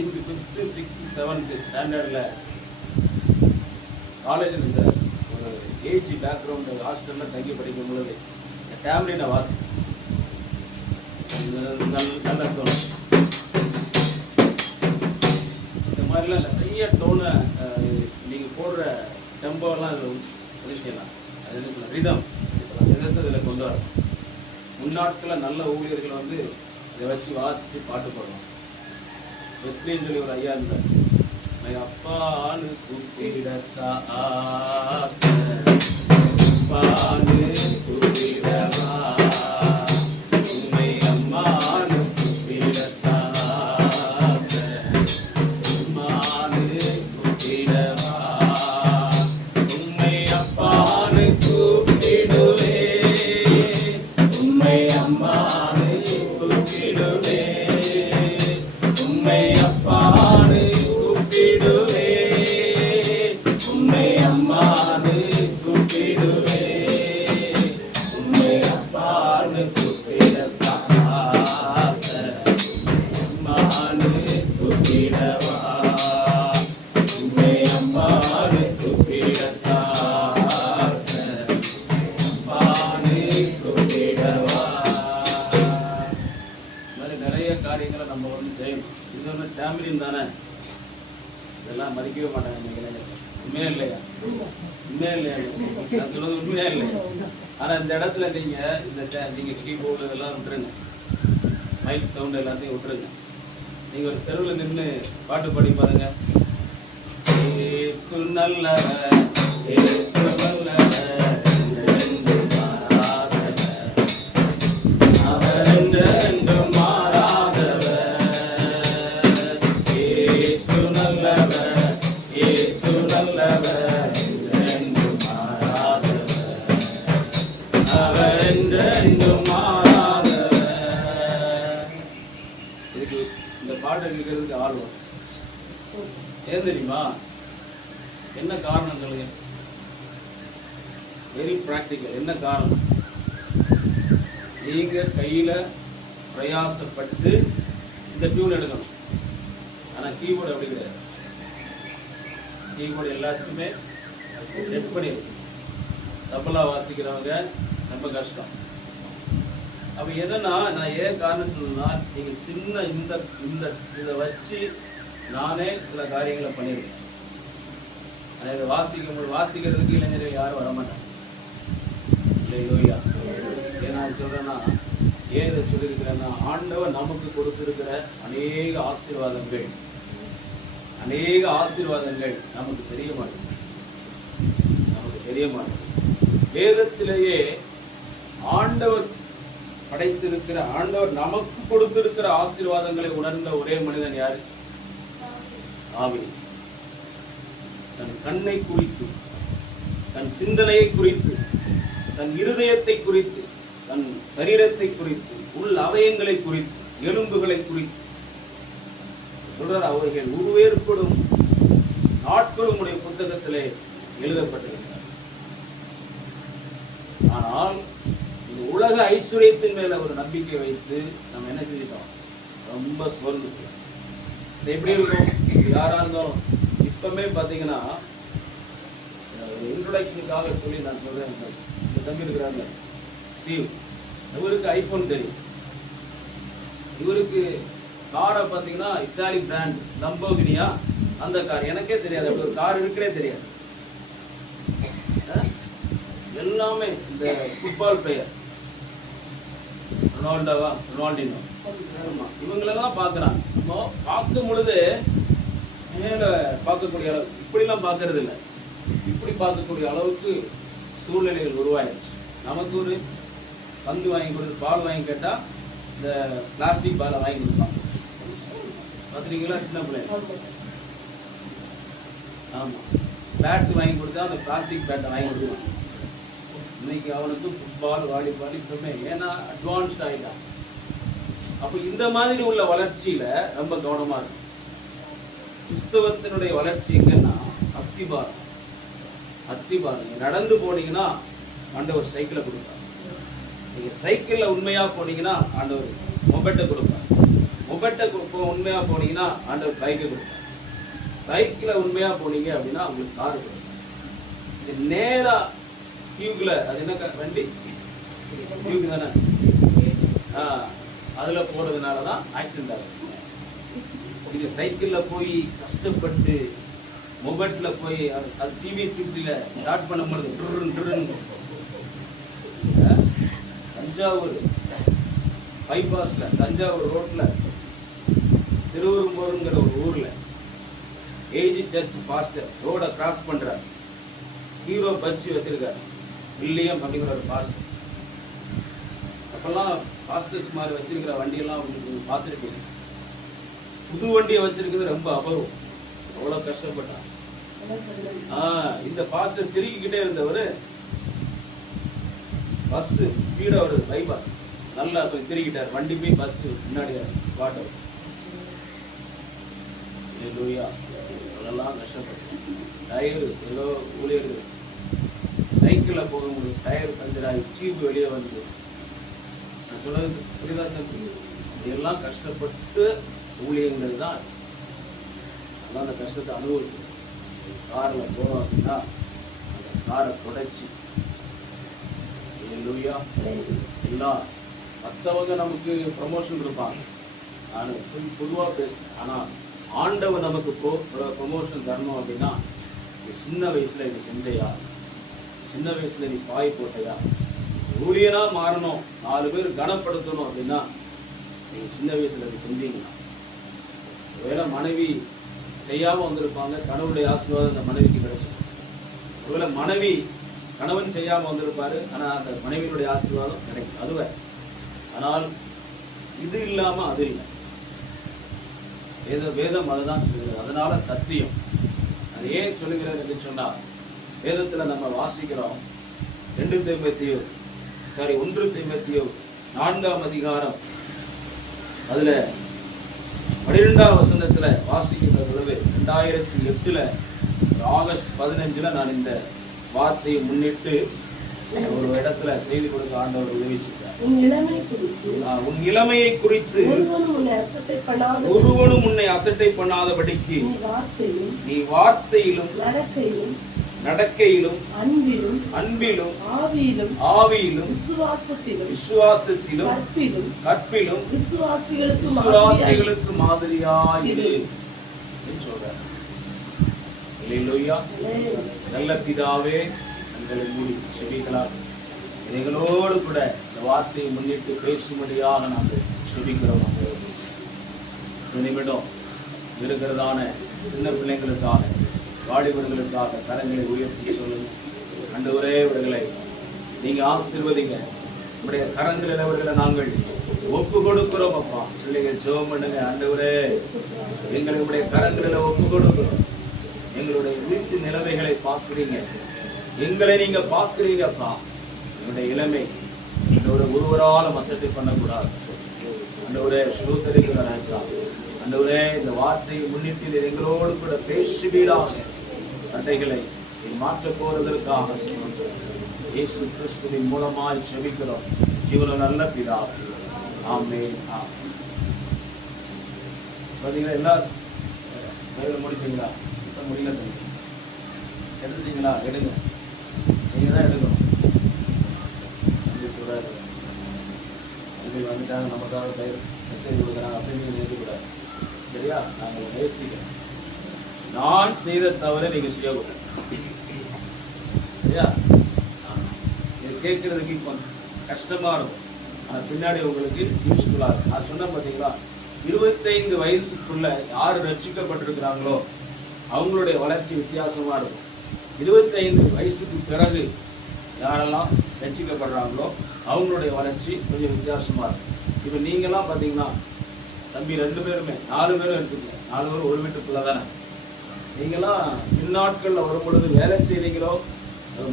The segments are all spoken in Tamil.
5th, 5th, 6th, 7th ஸ்டாண்டர்டில் காலேஜில் இந்த ஒரு ஏஜ் பேக்ரவுண்டு ஹாஸ்டலில் தங்கி படிக்கும் பொழுது இந்த டேம்லினை வாசி நல்ல தோணும். இந்த மாதிரிலாம் நிறைய டோனை நீங்கள் போடுற டெம்போலாம் இது செய்யலாம். அது என்ன ரிதம் ரிதத்தை இதில் கொண்டு வரலாம். முன்னாட்களில் நல்ல ஊழியர்கள் வந்து இதை வச்சு வாசித்து பாட்டு பாடுவாங்க. வெஸ்லின்னு சொல்லி ஒரு ஐயா இருந்தார். அப்பான்னு கூப்பிடத்தா அப்பான்னு கூப்பிடவா உண்மை அம்மான்னு கூப்பிடத்தா அம்மான்னு கூப்பிடவா உண்மை அப்பான்னு கூப்பிடுவே உண்மை அம்மான்னு கூப்பிடுவே உண்மை அப்பான்னு கூப்பிடுவே உண்மை அம்மான்னு கூப்பிடுவே உண்மை அப்பான்னு கூப்பிடத்தான் ஆசை அம்மான்னு கூப்பிடவா உண்மை அம்மான்னு கூப்பிடத்தான் ஆசை அம்மான்னு கூப்பிடவா. நிறைய காரியங்களை நம்ம வந்து செய்யணும். இது வந்து டேம்லின் தானே, இதெல்லாம் மதிக்கவே மாட்டாங்க. உண்மையா இல்லையா? உண்மையா இல்லையா? நான் சொல்றது உண்மையா இல்லையா? ஆனால் இந்த இடத்துல நீங்கள் கீபோர்டு இதெல்லாம் விட்டுருங்க, மைக் சவுண்ட் எல்லாத்தையும் விட்டுருங்க. நீங்கள் ஒரு தெருவில் நின்று பாட்டு பாடி பாருங்க. ஏசு நல்லவர், ஏசு நல்லவர், என்றென்றும் மாறாதவர், அவர் என்றென்றும் மாறாதவர். ஏசு நல்லவர், ஏசு நல்லவர், என்றென்றும் மாறாதவர், அவர் என்றென்றும் மாறாதவர். இதுக்கு இந்த பாட்டு இருக்கிறதுக்கு ஆர்வம் ஏன் தெரியுமா? என்ன காரணம் சொல்லுங்க? Very practical. என்ன காரணம்? நீங்க கையில பிரயாசப்பட்டு இந்த டியூன் எடுக்கணும். ஆனா கீபோர்டு அப்படி கிடையாது. கீபோர்டு எல்லாத்துக்குமே செட் பண்ணிருக்கு. தபலா வாசிக்கிறவங்க ரொம்ப கஷ்டம். அப்ப என்னன்னா, நான் ஏன் காரணம் சொல்லணும்னா, நீங்க சின்ன இந்த இதை வச்சு நானே சில காரியங்களை பண்ணியிருக்கேன். ஆனால் இதை வாசிக்கிறதுக்கு இளைஞர்கள் யாரும் வரமாட்டாங்க இல்லையா? ஏன் நான் சொல்றேன்னா, ஏன் இதை சொல்லியிருக்கிறேன்னா, ஆண்டவர் நமக்கு கொடுத்திருக்கிற அநேக ஆசீர்வாதங்கள் நமக்கு தெரிய மாட்டேங்குது. வேதத்திலேயே ஆண்டவர் படைத்திருக்கிற, ஆண்டவர் நமக்கு கொடுத்திருக்கிற ஆசீர்வாதங்களை உணர்ந்த ஒரே மனிதன் யாரு? ஆவி. தன் கண்ணை குறித்து, தன் சிந்தனையை குறித்து, தன் இருதயத்தை குறித்து, தன் சரீரத்தை குறித்து, உள் அவயங்களை குறித்து, எலும்புகளை குறித்து சொல்றார். அவர்கள் உருவேற்படும் நாட்களும் உடைய புத்தகத்திலே எழுதப்பட்டிருக்கிறார். ஆனால் இந்த உலக ஐஸ்வர்யத்தின் மேல ஒரு நம்பிக்கை வைத்து நம்ம என்ன செஞ்சிட்டோம்? ரொம்ப சோர்ந்து. இது எப்படி இருக்கும்? யாரா இருந்தாலும் இப்பவுமே பார்த்தீங்கன்னா, இன்ட்ரோடக்ஷனுக்காக சொல்லி நான் சொல்றேன். இந்த தம்பி இருக்கிறாங்க ஸ்டீவ், இவருக்கு ஐபோன் தெரியும். இவருக்கு காரை பார்த்தீங்கன்னா இட்டாலி பிராண்ட் லம்போகினியா, அந்த கார் எனக்கே தெரியாது. அப்படி ஒரு கார் இருக்கிறே தெரியாது. எல்லாமே இந்த ஃபுட்பால் பிளேயர் ரொனால்டினோ இவங்களெல்லாம் பார்க்குறான். நம்ம பார்க்கும் பொழுது மேலே பார்க்கக்கூடிய அளவு இப்படிலாம் பார்க்கறது இல்லை. இப்படி பார்க்கக்கூடிய அளவுக்கு சூழ்நிலைகள் உருவாயிடுச்சு. நமக்கு ஒரு பந்து வாங்கி கொடுத்து பால் வாங்கி கேட்டால் இந்த பிளாஸ்டிக் பாலை வாங்கி கொடுப்பாங்க. பார்த்துருக்கீங்களா? சின்ன பிள்ளைங்க. ஆமாம், பேட்டு வாங்கி கொடுத்தா அந்த பிளாஸ்டிக் பேட்டை வாங்கி கொடுப்பாங்க. இன்னைக்கு அவனுக்கு ஃபுட்பால், வாலிபால் இப்பவுமே, ஏன்னா அட்வான்ஸ்ட் ஆகிட்டான். அப்போ இந்த மாதிரி உள்ள வளர்ச்சியில ரொம்ப கவனமா இருக்கும். கிறிஸ்தவத்தினுடைய வளர்ச்சி எங்கன்னா அஸ்திபாரம். நீங்க நடந்து போனீங்கன்னா ஆண்டவர் சைக்கிளை கொடுப்பார். நீங்க சைக்கிள்ல உண்மையா போனீங்கன்னா ஆண்டவர் மொபெட்டை கொடுப்பார். முகட்டை உண்மையா போனீங்கன்னா ஆண்டவர் பைக்கை கொடுப்பார். பைக்ல உண்மையா போனீங்க அப்படின்னா உங்களுக்கு கார் கொடுப்பார். இது நேரா டியூப்ல, அது என்ன வண்டி டியூப் தானே, அதுல போறதுனாலதான் ஆக்சிடென்ட் ஆகுது. நீங்க சைக்கிள்ல போய் கஷ்டப்பட்டு மொபைல்ல போய் அது டிவிஎஸ் 50ல ஸ்டார்ட் பண்ணும்போது தஞ்சாவூர் பைபாஸ்ல, தஞ்சாவூர் ரோட்ல திருவரும்பூருங்கிற ஒரு ஊர்ல ஏஜி சர்ச் பாஸ்டர் ரோட கிராஸ் பண்றார். ஹீரோ பட்சி வச்சிருக்காரு, வில்லியம் அப்படிங்கிற ஒரு பாஸ்டர். அப்பெல்லாம் பாஸ்டர்ஸ் மாதிரி வச்சிருக்கிற வண்டியெல்லாம் உங்களுக்கு பார்த்துருப்பீங்க. புது வண்டியை வச்சிருக்கிறது ரொம்ப அபூர்வம். அவ்வளவு கஷ்டப்பட்டார். இந்த பாஸ்டர் திருக்கிக்கிட்டே இருந்தவர் பஸ் ஸ்பீடா வருது, பைபாஸ் நல்லா போய் திருக்கிட்டார். வண்டி போய் பஸ் முன்னாடி ஸ்பாட் ஆகும். அதெல்லாம் கஷ்டப்பட்டு டயரு ஏதோ ஊழியர்கள் சைக்கிளில் போகும்போது டயர் பஞ்சராகி சீப்பு வெளியே வந்து, நான் சொன்னது புரியுதா? இதெல்லாம் கஷ்டப்பட்டு ஊழியர்கள் தான். அதெல்லாம் அந்த கஷ்டத்தை அனுபவிச்சு காரில் போகிறோம் அப்படின்னா அந்த காரை தொடச்சி எல்லாம் மற்றவங்க நமக்கு ப்ரமோஷன் கொடுப்பாங்க. நான் பொதுவாக பேசுகிறேன். ஆனால் ஆண்டவன் நமக்கு ப்ரமோஷன் தரணும் அப்படின்னா, சின்ன வயசுல இது செஞ்சையா, சின்ன வயசுல நீ பாய் போட்டையா, ஊழியனா மாறணும், 4 பேர் கனப்படுத்தணும் அப்படின்னா நீங்க சின்ன வயசுல இது செஞ்சீங்கன்னா. ஒருவேளை மனைவி செய்யாம வந்திருப்பாங்க, கணவனுடைய ஆசீர்வாதம் அந்த மனைவிக்கு கிடைச்சிடும். ஒருவேளை மனைவி கணவன் செய்யாம வந்திருப்பாரு, ஆனா அந்த மனைவியினுடைய ஆசீர்வாதம் கிடைக்கும். அதுவே ஆனால் இது இல்லாம அது இல்லை. வேதம் அதுதான் சொல்லுகிறது. அதனால சத்தியம் அது ஏன் சொல்லுகிறது என்று சொன்னால், வேதத்துல நம்ம வாசிக்கிறோம் 1 தீமோத்தேயு 4ஆம் அதிகாரம் அதுல 12ஆம் வசனத்துல வாசிக்கின்ற பொழுது 2008 ஆகஸ்ட் 15 நான் இந்த வார்த்தையை முன்னிட்டு ஒரு இடத்துல செய்தி கொடுக்க ஆண்டவர் உதவி செய்தார். உன் இளமையை குறித்து ஒருவனும் உன்னை அசட்டை பண்ணாதபடிக்கு நீ வார்த்தையிலும் நடக்கையிலும் அன்பிலும் ஆவியிலும் விசுவாசத்திலும் கற்பிலும் விசுவாசிகளுக்கு மாதிரியாயிரு என்று சொல்றார். அல்லேலூயா. நல்ல பிதாவே, எங்களை மூடி செபிக்கலாம். எங்களோடு கூட இந்த வார்த்தையை முன்னிட்டு பேசும்படியாக நாங்கள் செபிக்கிறோம். இந்த நிமிடம் இருக்கிறதான சின்ன பிள்ளைங்களுக்காக, வாலிபர்களுக்காக கரங்களை உயர்த்தி சொல்லுங்க. ஆண்டவரே, இவர்களை நீங்க ஆசீர்வதிங்க. உங்களுடைய கரங்களில் அவர்களை நாங்கள் ஒப்பு கொடுக்கிறோம். அப்பா, பிள்ளைகள் ஜெபம் பண்ணுங்க. ஆண்டவரே, எங்களுடைய கரங்களில் ஒப்பு கொடுக்கிறோம். எங்களுடைய வீட்டு நிலைமைகளை பார்க்கிறீங்க, எங்களை நீங்க பார்க்கிறீங்கப்பா. என்னுடைய இளமை எங்களோட ஒருவரால் மசட்டை பண்ணக்கூடாது. ஆண்டவரே, ஸ்தோத்திரிக்கிற ராஜா. ஆண்டவரே, இந்த வார்த்தையை முன்னிட்டு எங்களோடு கூட பேசுவீராக. சட்டைகளை மாற்ற போறதற்காக இயேசு கிறிஸ்துவின் மூலமாய் செபிக்கிறோம். ஜீவன நல்ல பிதாவே, ஆமென். பாத்தீங்களா, எல்லாரும் வேலை முடிப்பீங்களா? முடியல, எடுத்துட்டீங்களா? எடுங்க, நீங்க தான் எடுக்கணும். வந்துட்டாங்க, நமக்காக மெசேஜ் கொடுக்குறாங்க அப்படின்னு நினைக்கக்கூடாது. சரியா? நாங்கள் நேசிக்கிறோம். நான் செய்த தவிர நீங்க செய்யக்கூடாது. சரியா? இது கேட்கறதுக்கு இப்போ கஷ்டமா இருக்கும், ஆனால் பின்னாடி உங்களுக்கு யூஸ்ஃபுல்லா இருக்கும். நான் சொன்னேன் பார்த்தீங்களா, 25 வயசுக்குள்ள யார் ரட்சிக்கப்பட்டிருக்கிறாங்களோ அவங்களுடைய வளர்ச்சி வித்தியாசமா இருக்கும். 25 வயசுக்கு பிறகு யாரெல்லாம் ரட்சிக்கப்படுறாங்களோ அவங்களுடைய வளர்ச்சி கொஞ்சம் வித்தியாசமா இருக்கும். இப்போ நீங்கெல்லாம் பார்த்தீங்கன்னா, தம்பி 2 பேருமே 4 பேரும் எடுத்துக்கல, 4 பேரும் ஒரு வீட்டுக்குள்ள தானே. நீங்களாம் பின்னாட்களில் வரும் பொழுது வேலை செய்கிறீங்களோ,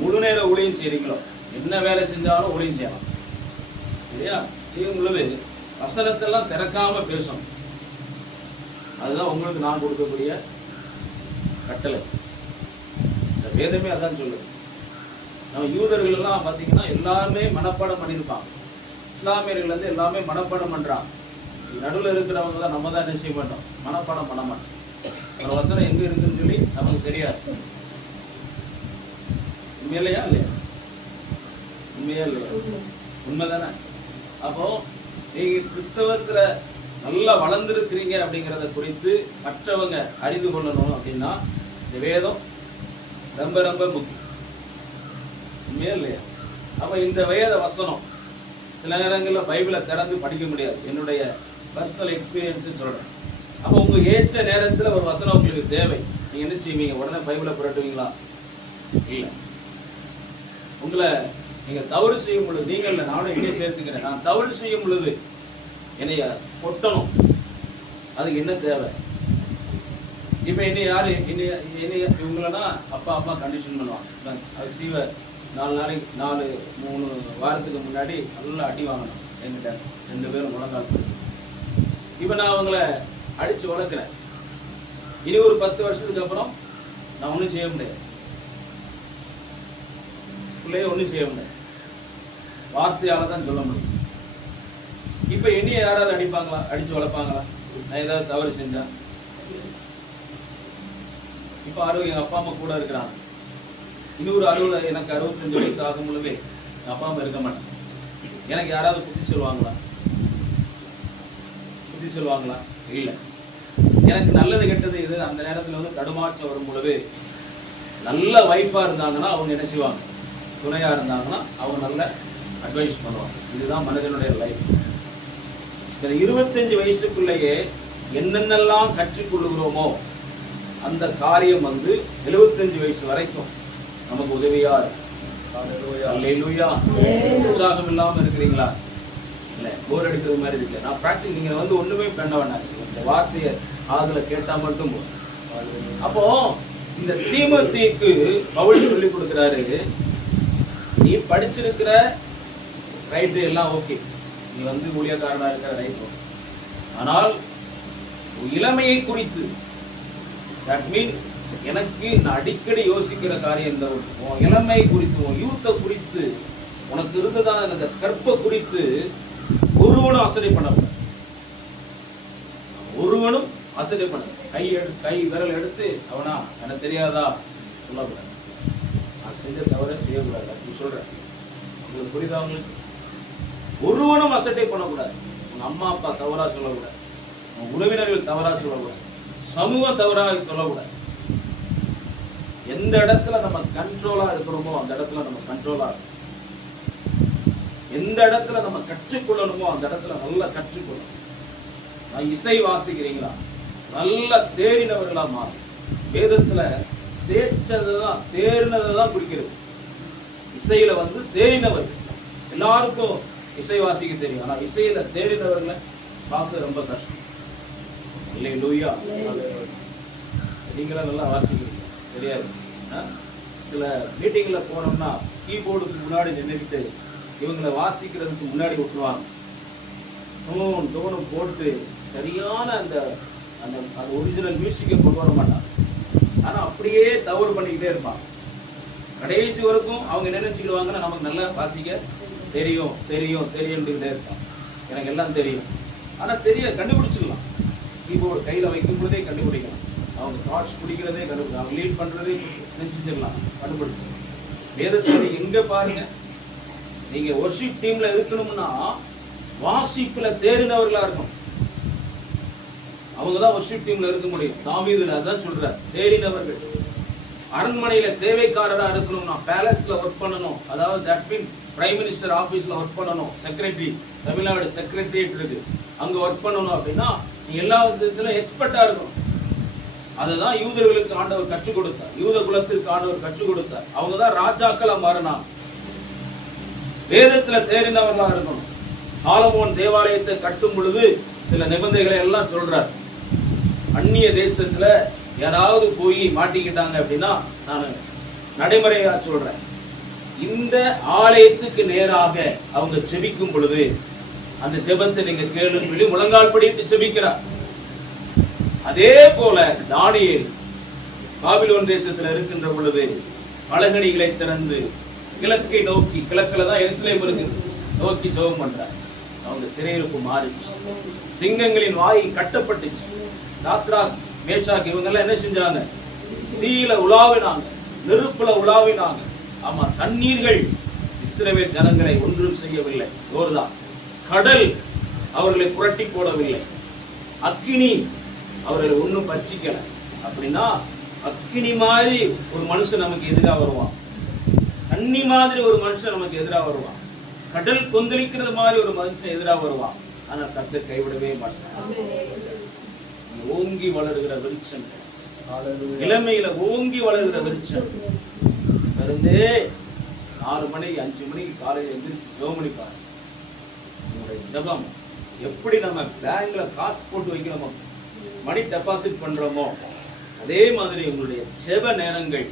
முழு நேர ஊழியம் செய்கிறீங்களோ, என்ன வேலை செஞ்சாலும் ஊழியம் செய்யலாம். சரியா? செய்யும் பொழுது வசனத்தெல்லாம் திறக்காம பேசணும். அதுதான் உங்களுக்கு நான் கொடுக்கக்கூடிய கட்டளை. இந்த வேதமே அதான் சொல்லுது. நம்ம யூதர்கள் எல்லாம் பார்த்தீங்கன்னா எல்லாருமே மனப்பாடம் பண்ணியிருப்பாங்க. இஸ்லாமியர்கள் வந்து எல்லாமே மனப்பாடம் பண்றாங்க. நடுவில் இருக்கிறவங்க தான் நம்ம தான் நிச்சயம் பண்ணோம், மனப்பாடம் பண்ண மாட்டோம். ஒரு வசனம் எங்க இருக்குன்னு சொல்லி நமக்கு தெரியாது. உண்மையிலையா இல்லையா? உண்மையா இல்லையா? உண்மைதானே? அப்போ நீங்க கிறிஸ்தவத்துல நல்லா வளர்ந்துருக்கிறீங்க அப்படிங்கிறத குறித்து மற்றவங்க அறிந்து கொள்ளணும் அப்படின்னா இந்த வேதம் ரொம்ப ரொம்ப முக்கியம். உண்மையா இல்லையா? அப்ப இந்த வேத வசனம் சில நேரங்களில் பைபிளை திறந்து படிக்க முடியாது. என்னுடைய பர்சனல் எக்ஸ்பீரியன்ஸ் சொல்றேன். அப்போ உங்க ஏற்ற நேரத்தில் ஒரு வசனம் உங்களுக்கு தேவை, நீங்க என்ன செய்வீங்க? உடனே பைபிளை புரட்டுவீங்களா? இல்லை. உங்களை நீங்க தவறு செய்யும் பொழுது, நீங்கள் இல்லை, நானும் எங்கே சேர்த்துக்கிறேன், நான் தவறு செய்யும் பொழுது என்னைய கொட்டணும், அதுக்கு என்ன தேவை? இப்போ என்ன யாரு இவங்களனா அப்பா அம்மா கண்டிஷன் பண்ணுவாங்க. அது ஸ்டீவ 3 வாரத்துக்கு முன்னாடி நல்லா அடி வாங்கணும் என்கிட்ட, 2 பேரும் முழங்கால். இப்போ நான் அவங்கள அடிச்சு வளர்க்குறேன். இனி ஒரு 10 வருஷத்துக்கு அப்புறம் நான் ஒன்றும் செய்ய முடியாது, பிள்ளைய ஒன்றும் செய்ய முடியாது, வார்த்தையால தான் சொல்ல முடியும். இப்போ என்னைய யாராவது அடிப்பாங்களா? அடிச்சு வளர்ப்பாங்களா? நான் ஏதாவது தவறு செஞ்சா? இப்போ எங்கள் அப்பா அம்மா கூட இருக்கிறாங்க. இன்னொரு 60 எனக்கு 65 வயசு ஆகும் பொழுதே எங்கள் அப்பா அம்மா இருக்க மாட்டேன். எனக்கு யாராவது புத்தி சொல்லுவாங்களா? புத்தி சொல்லுவாங்களா? இல்லை. எனக்கு நல்லது கெட்டது இது அந்த நேரத்தில் வந்து தடுமாற்றம் வரும் பொழுது நல்ல வைஃபாக இருந்தாங்கன்னா அவங்க என்ன செய்வாங்க? துணையாக இருந்தாங்கன்னா அவங்க நல்ல அட்வைஸ் பண்ணுவாங்க. இதுதான் மனிதனுடைய லைஃப். இந்த 25 வயசுக்குள்ளேயே என்னென்னலாம் கற்றுக்கொள்கிறோமோ அந்த காரியம் வந்து 75 வயசு வரைக்கும் நமக்கு உதவியா இருக்கும். உற்சாகம் இல்லாமல் இருக்கிறீங்களா? இல்லை, போர் அடிக்கிறது மாதிரி இருக்கு. நான் ப்ராக்டிஸ் நீங்க வந்து ஒண்ணுமே பண்ண வேண்டாம், இந்த வார்த்தையை ஆதுல கேட்டா மட்டும் போதும். அப்போ இந்த தீமோத்தேயுக்கு பவுல் சொல்லி கொடுக்கிறாரு, நீ படிச்சிருக்கிற ரைட்டு எல்லாம் ஓகே, நீ வந்து ஊழியக்காரனா இருக்கிற ரைட், ஆனால் இளமையை குறித்து, தட் மீன் எனக்கு நான் அடிக்கடி யோசிக்கிற காரியம் இந்த உன் இளமை குறித்து, உன் யூத்தை குறித்து, உனக்கு இருந்ததான அந்த கற்பை குறித்து ஒருவனும் அசடை பண்ணக்கூடாது. ஒருவனும் அசடை பண்ண கை விரல் எடுத்து அவனா எனக்கு தெரியாதா சொல்லக்கூடாது. நான் செஞ்ச தவிர செய்யக்கூடாது அப்படின்னு சொல்றேன். உங்களுக்கு புரியுதா? அவங்களுக்கு ஒருவனும் அசட்டை பண்ணக்கூடாது. உங்க அம்மா அப்பா தவறா சொல்லக்கூடாது, உங்க உறவினர்கள் தவறா சொல்லக்கூடாது, சமூகம் தவறாக சொல்லக்கூடாது. எந்த இடத்துல நம்ம கண்ட்ரோலா இருக்கிறோமோ அந்த இடத்துல நம்ம கண்ட்ரோலா இருக்கும். எந்த இடத்துல நம்ம கற்றுக்கொள்ளணுமோ அந்த இடத்துல நல்லா கற்றுக்கொள்ளணும். நான் இசை வாசிக்கிறீங்களா? நல்ல தேறினவர்களா மாறும். வேதத்துல தேர்ச்சதுதான் தேறினதான் குறிக்கிறது. இசையில வந்து தேறினவர், எல்லாருக்கும் இசை வாசிக்க தெரியும், ஆனா இசையில தேறினவர்களை பார்க்க ரொம்ப கஷ்டம். அல்லேலூயா. நீங்களா நல்லா வாசிக்கிறீங்க தெரியாது. சில மீட்டிங்ல போனோம்னா கீபோர்டுக்கு முன்னாடி நின்றுக்கிட்டு இவங்களை வாசிக்கிறதுக்கு முன்னாடி விட்டுருவாங்க. டோனும் போட்டு சரியான அந்த அந்த ஒரிஜினல் மியூசிக்கை கொண்டு வர மாட்டாங்க. ஆனால் அப்படியே தவறு பண்ணிக்கிட்டே இருப்பாங்க. கடைசி வரைக்கும் அவங்க நினைச்சுக்கிடுவாங்கன்னா நமக்கு நல்லா வாசிக்க தெரியும் தெரியும் தெரியும்கிட்டே இருப்பாங்க. எனக்கு எல்லாம் தெரியும், ஆனால் கண்டுபிடிச்சிடலாம். கீபோர்டு கையில் வைக்கும் பொழுதே கண்டுபிடிக்கலாம். அவங்க தாட்ஸ் பிடிக்கிறதே கண்டுபிடிக்கலாம். அவங்க லீட் பண்ணுறதே நினைச்சிடலாம், கண்டுபிடிச்சிடலாம். வேதத்தை எங்கே பாருங்க, நீங்க வொர்ஷிப் டீம்ல இருக்கணும்னா வாசிப்புல தேறினவர்களா இருக்கணும். அவங்க தான் வொர்ஷிப் டீம்ல இருக்க முடியும். தாவீதுல அதான் சொல்றார், தேறினவர்கள். அரண்மனையில சேவைக்காரரா இருக்கணும்னா பேலஸ்ல ஒர்க் பண்ணணும், அதாவது தட் மீன் பிரைம் மினிஸ்டர் ஆபீஸ்ல ஒர்க் பண்ணணும், செக்ரட்டரி தமிழ்நாடு செக்ரட்டரியேட் இருக்கு அங்க ஒர்க் பண்ணணும் அப்படின்னா நீ எல்லா விதத்திலும் எக்ஸ்பர்ட்டா இருக்கணும். அதுதான் யூதர்களுக்கு ஆண்டவர் கற்றுக் கொடுத்தார், யூத குலத்திற்கு ஆண்டவர் கற்றுக் கொடுத்தார். அவங்க தான் ராஜாக்களா மாறினாங்க. வேதத்துல தேறினவர்களா இருக்கணும். சாலமோன் தேவாலயத்தை கட்டும் பொழுது சில நிபந்தனைகளை எல்லாம் சொல்றார். அந்நிய தேசத்துல யாராவது போய் மாட்டிக்கிட்டாங்க அப்படின்னா நான் நடைமுறையா சொல்றேன், இந்த ஆலயத்துக்கு நேராக அவங்க ஜெபிக்கும் பொழுது அந்த ஜெபத்தை நீங்க கேளுன்னு சொல்லி முழங்கால் படிட்டு ஜெபிக்கிறார். அதே போல தானியேல் பாபிலோன் தேசத்துல இருக்கின்ற பொழுது பலகணிகளை திறந்து கிழக்கை நோக்கி, கிழக்குல தான் எருசலேம் இருக்கு, நோக்கி ஜெபம் பண்றார். அவங்க சிறையிருப்பு மாறிச்சு. சிங்கங்களின் வாய் கட்டப்பட்டுச்சு. சாத்ராக் மேஷாக் இவங்கெல்லாம் என்ன செஞ்சாங்க? தீயில உலாவினாங்க, நெருப்புல உலாவினாங்க. ஆமா, தண்ணீர்கள் இஸ்ரவேல் ஜனங்களை ஒன்றும் செய்யவில்லை. யோர்தான் கடல் அவர்களை புரட்டி போடவில்லை. அக்கினி அவர்களை ஒன்றும் பட்சிக்கல. அப்படின்னா அக்கினி மாதிரி ஒரு மனுஷன் நமக்கு எதிராக வருவான், தண்ணி மாதிரி ஒரு மனுஷன் நமக்கு எதிராக வருவான், கடல் கொந்தளிக்கிறது மாதிரி ஒரு மனுஷன் எதிராக வருவான். ஆனா கர்த்தர் கைவிடவே மாட்டான். ஓங்கி வளருகிற விருட்சம், இளமையில ஓங்கி வளருகிற விருட்சம் இருந்து 4 மணிக்கு 5 மணிக்கு காலையில் எந்திரிச்சு ஜெபம் பாரு. உங்களுடைய ஜெபம் எப்படி நம்ம பேங்க்ல காசு போட்டு வைக்கிறோமோ, மணி டெபாசிட் பண்றோமோ, அதே மாதிரி உங்களுடைய ஜெப நேரங்கள்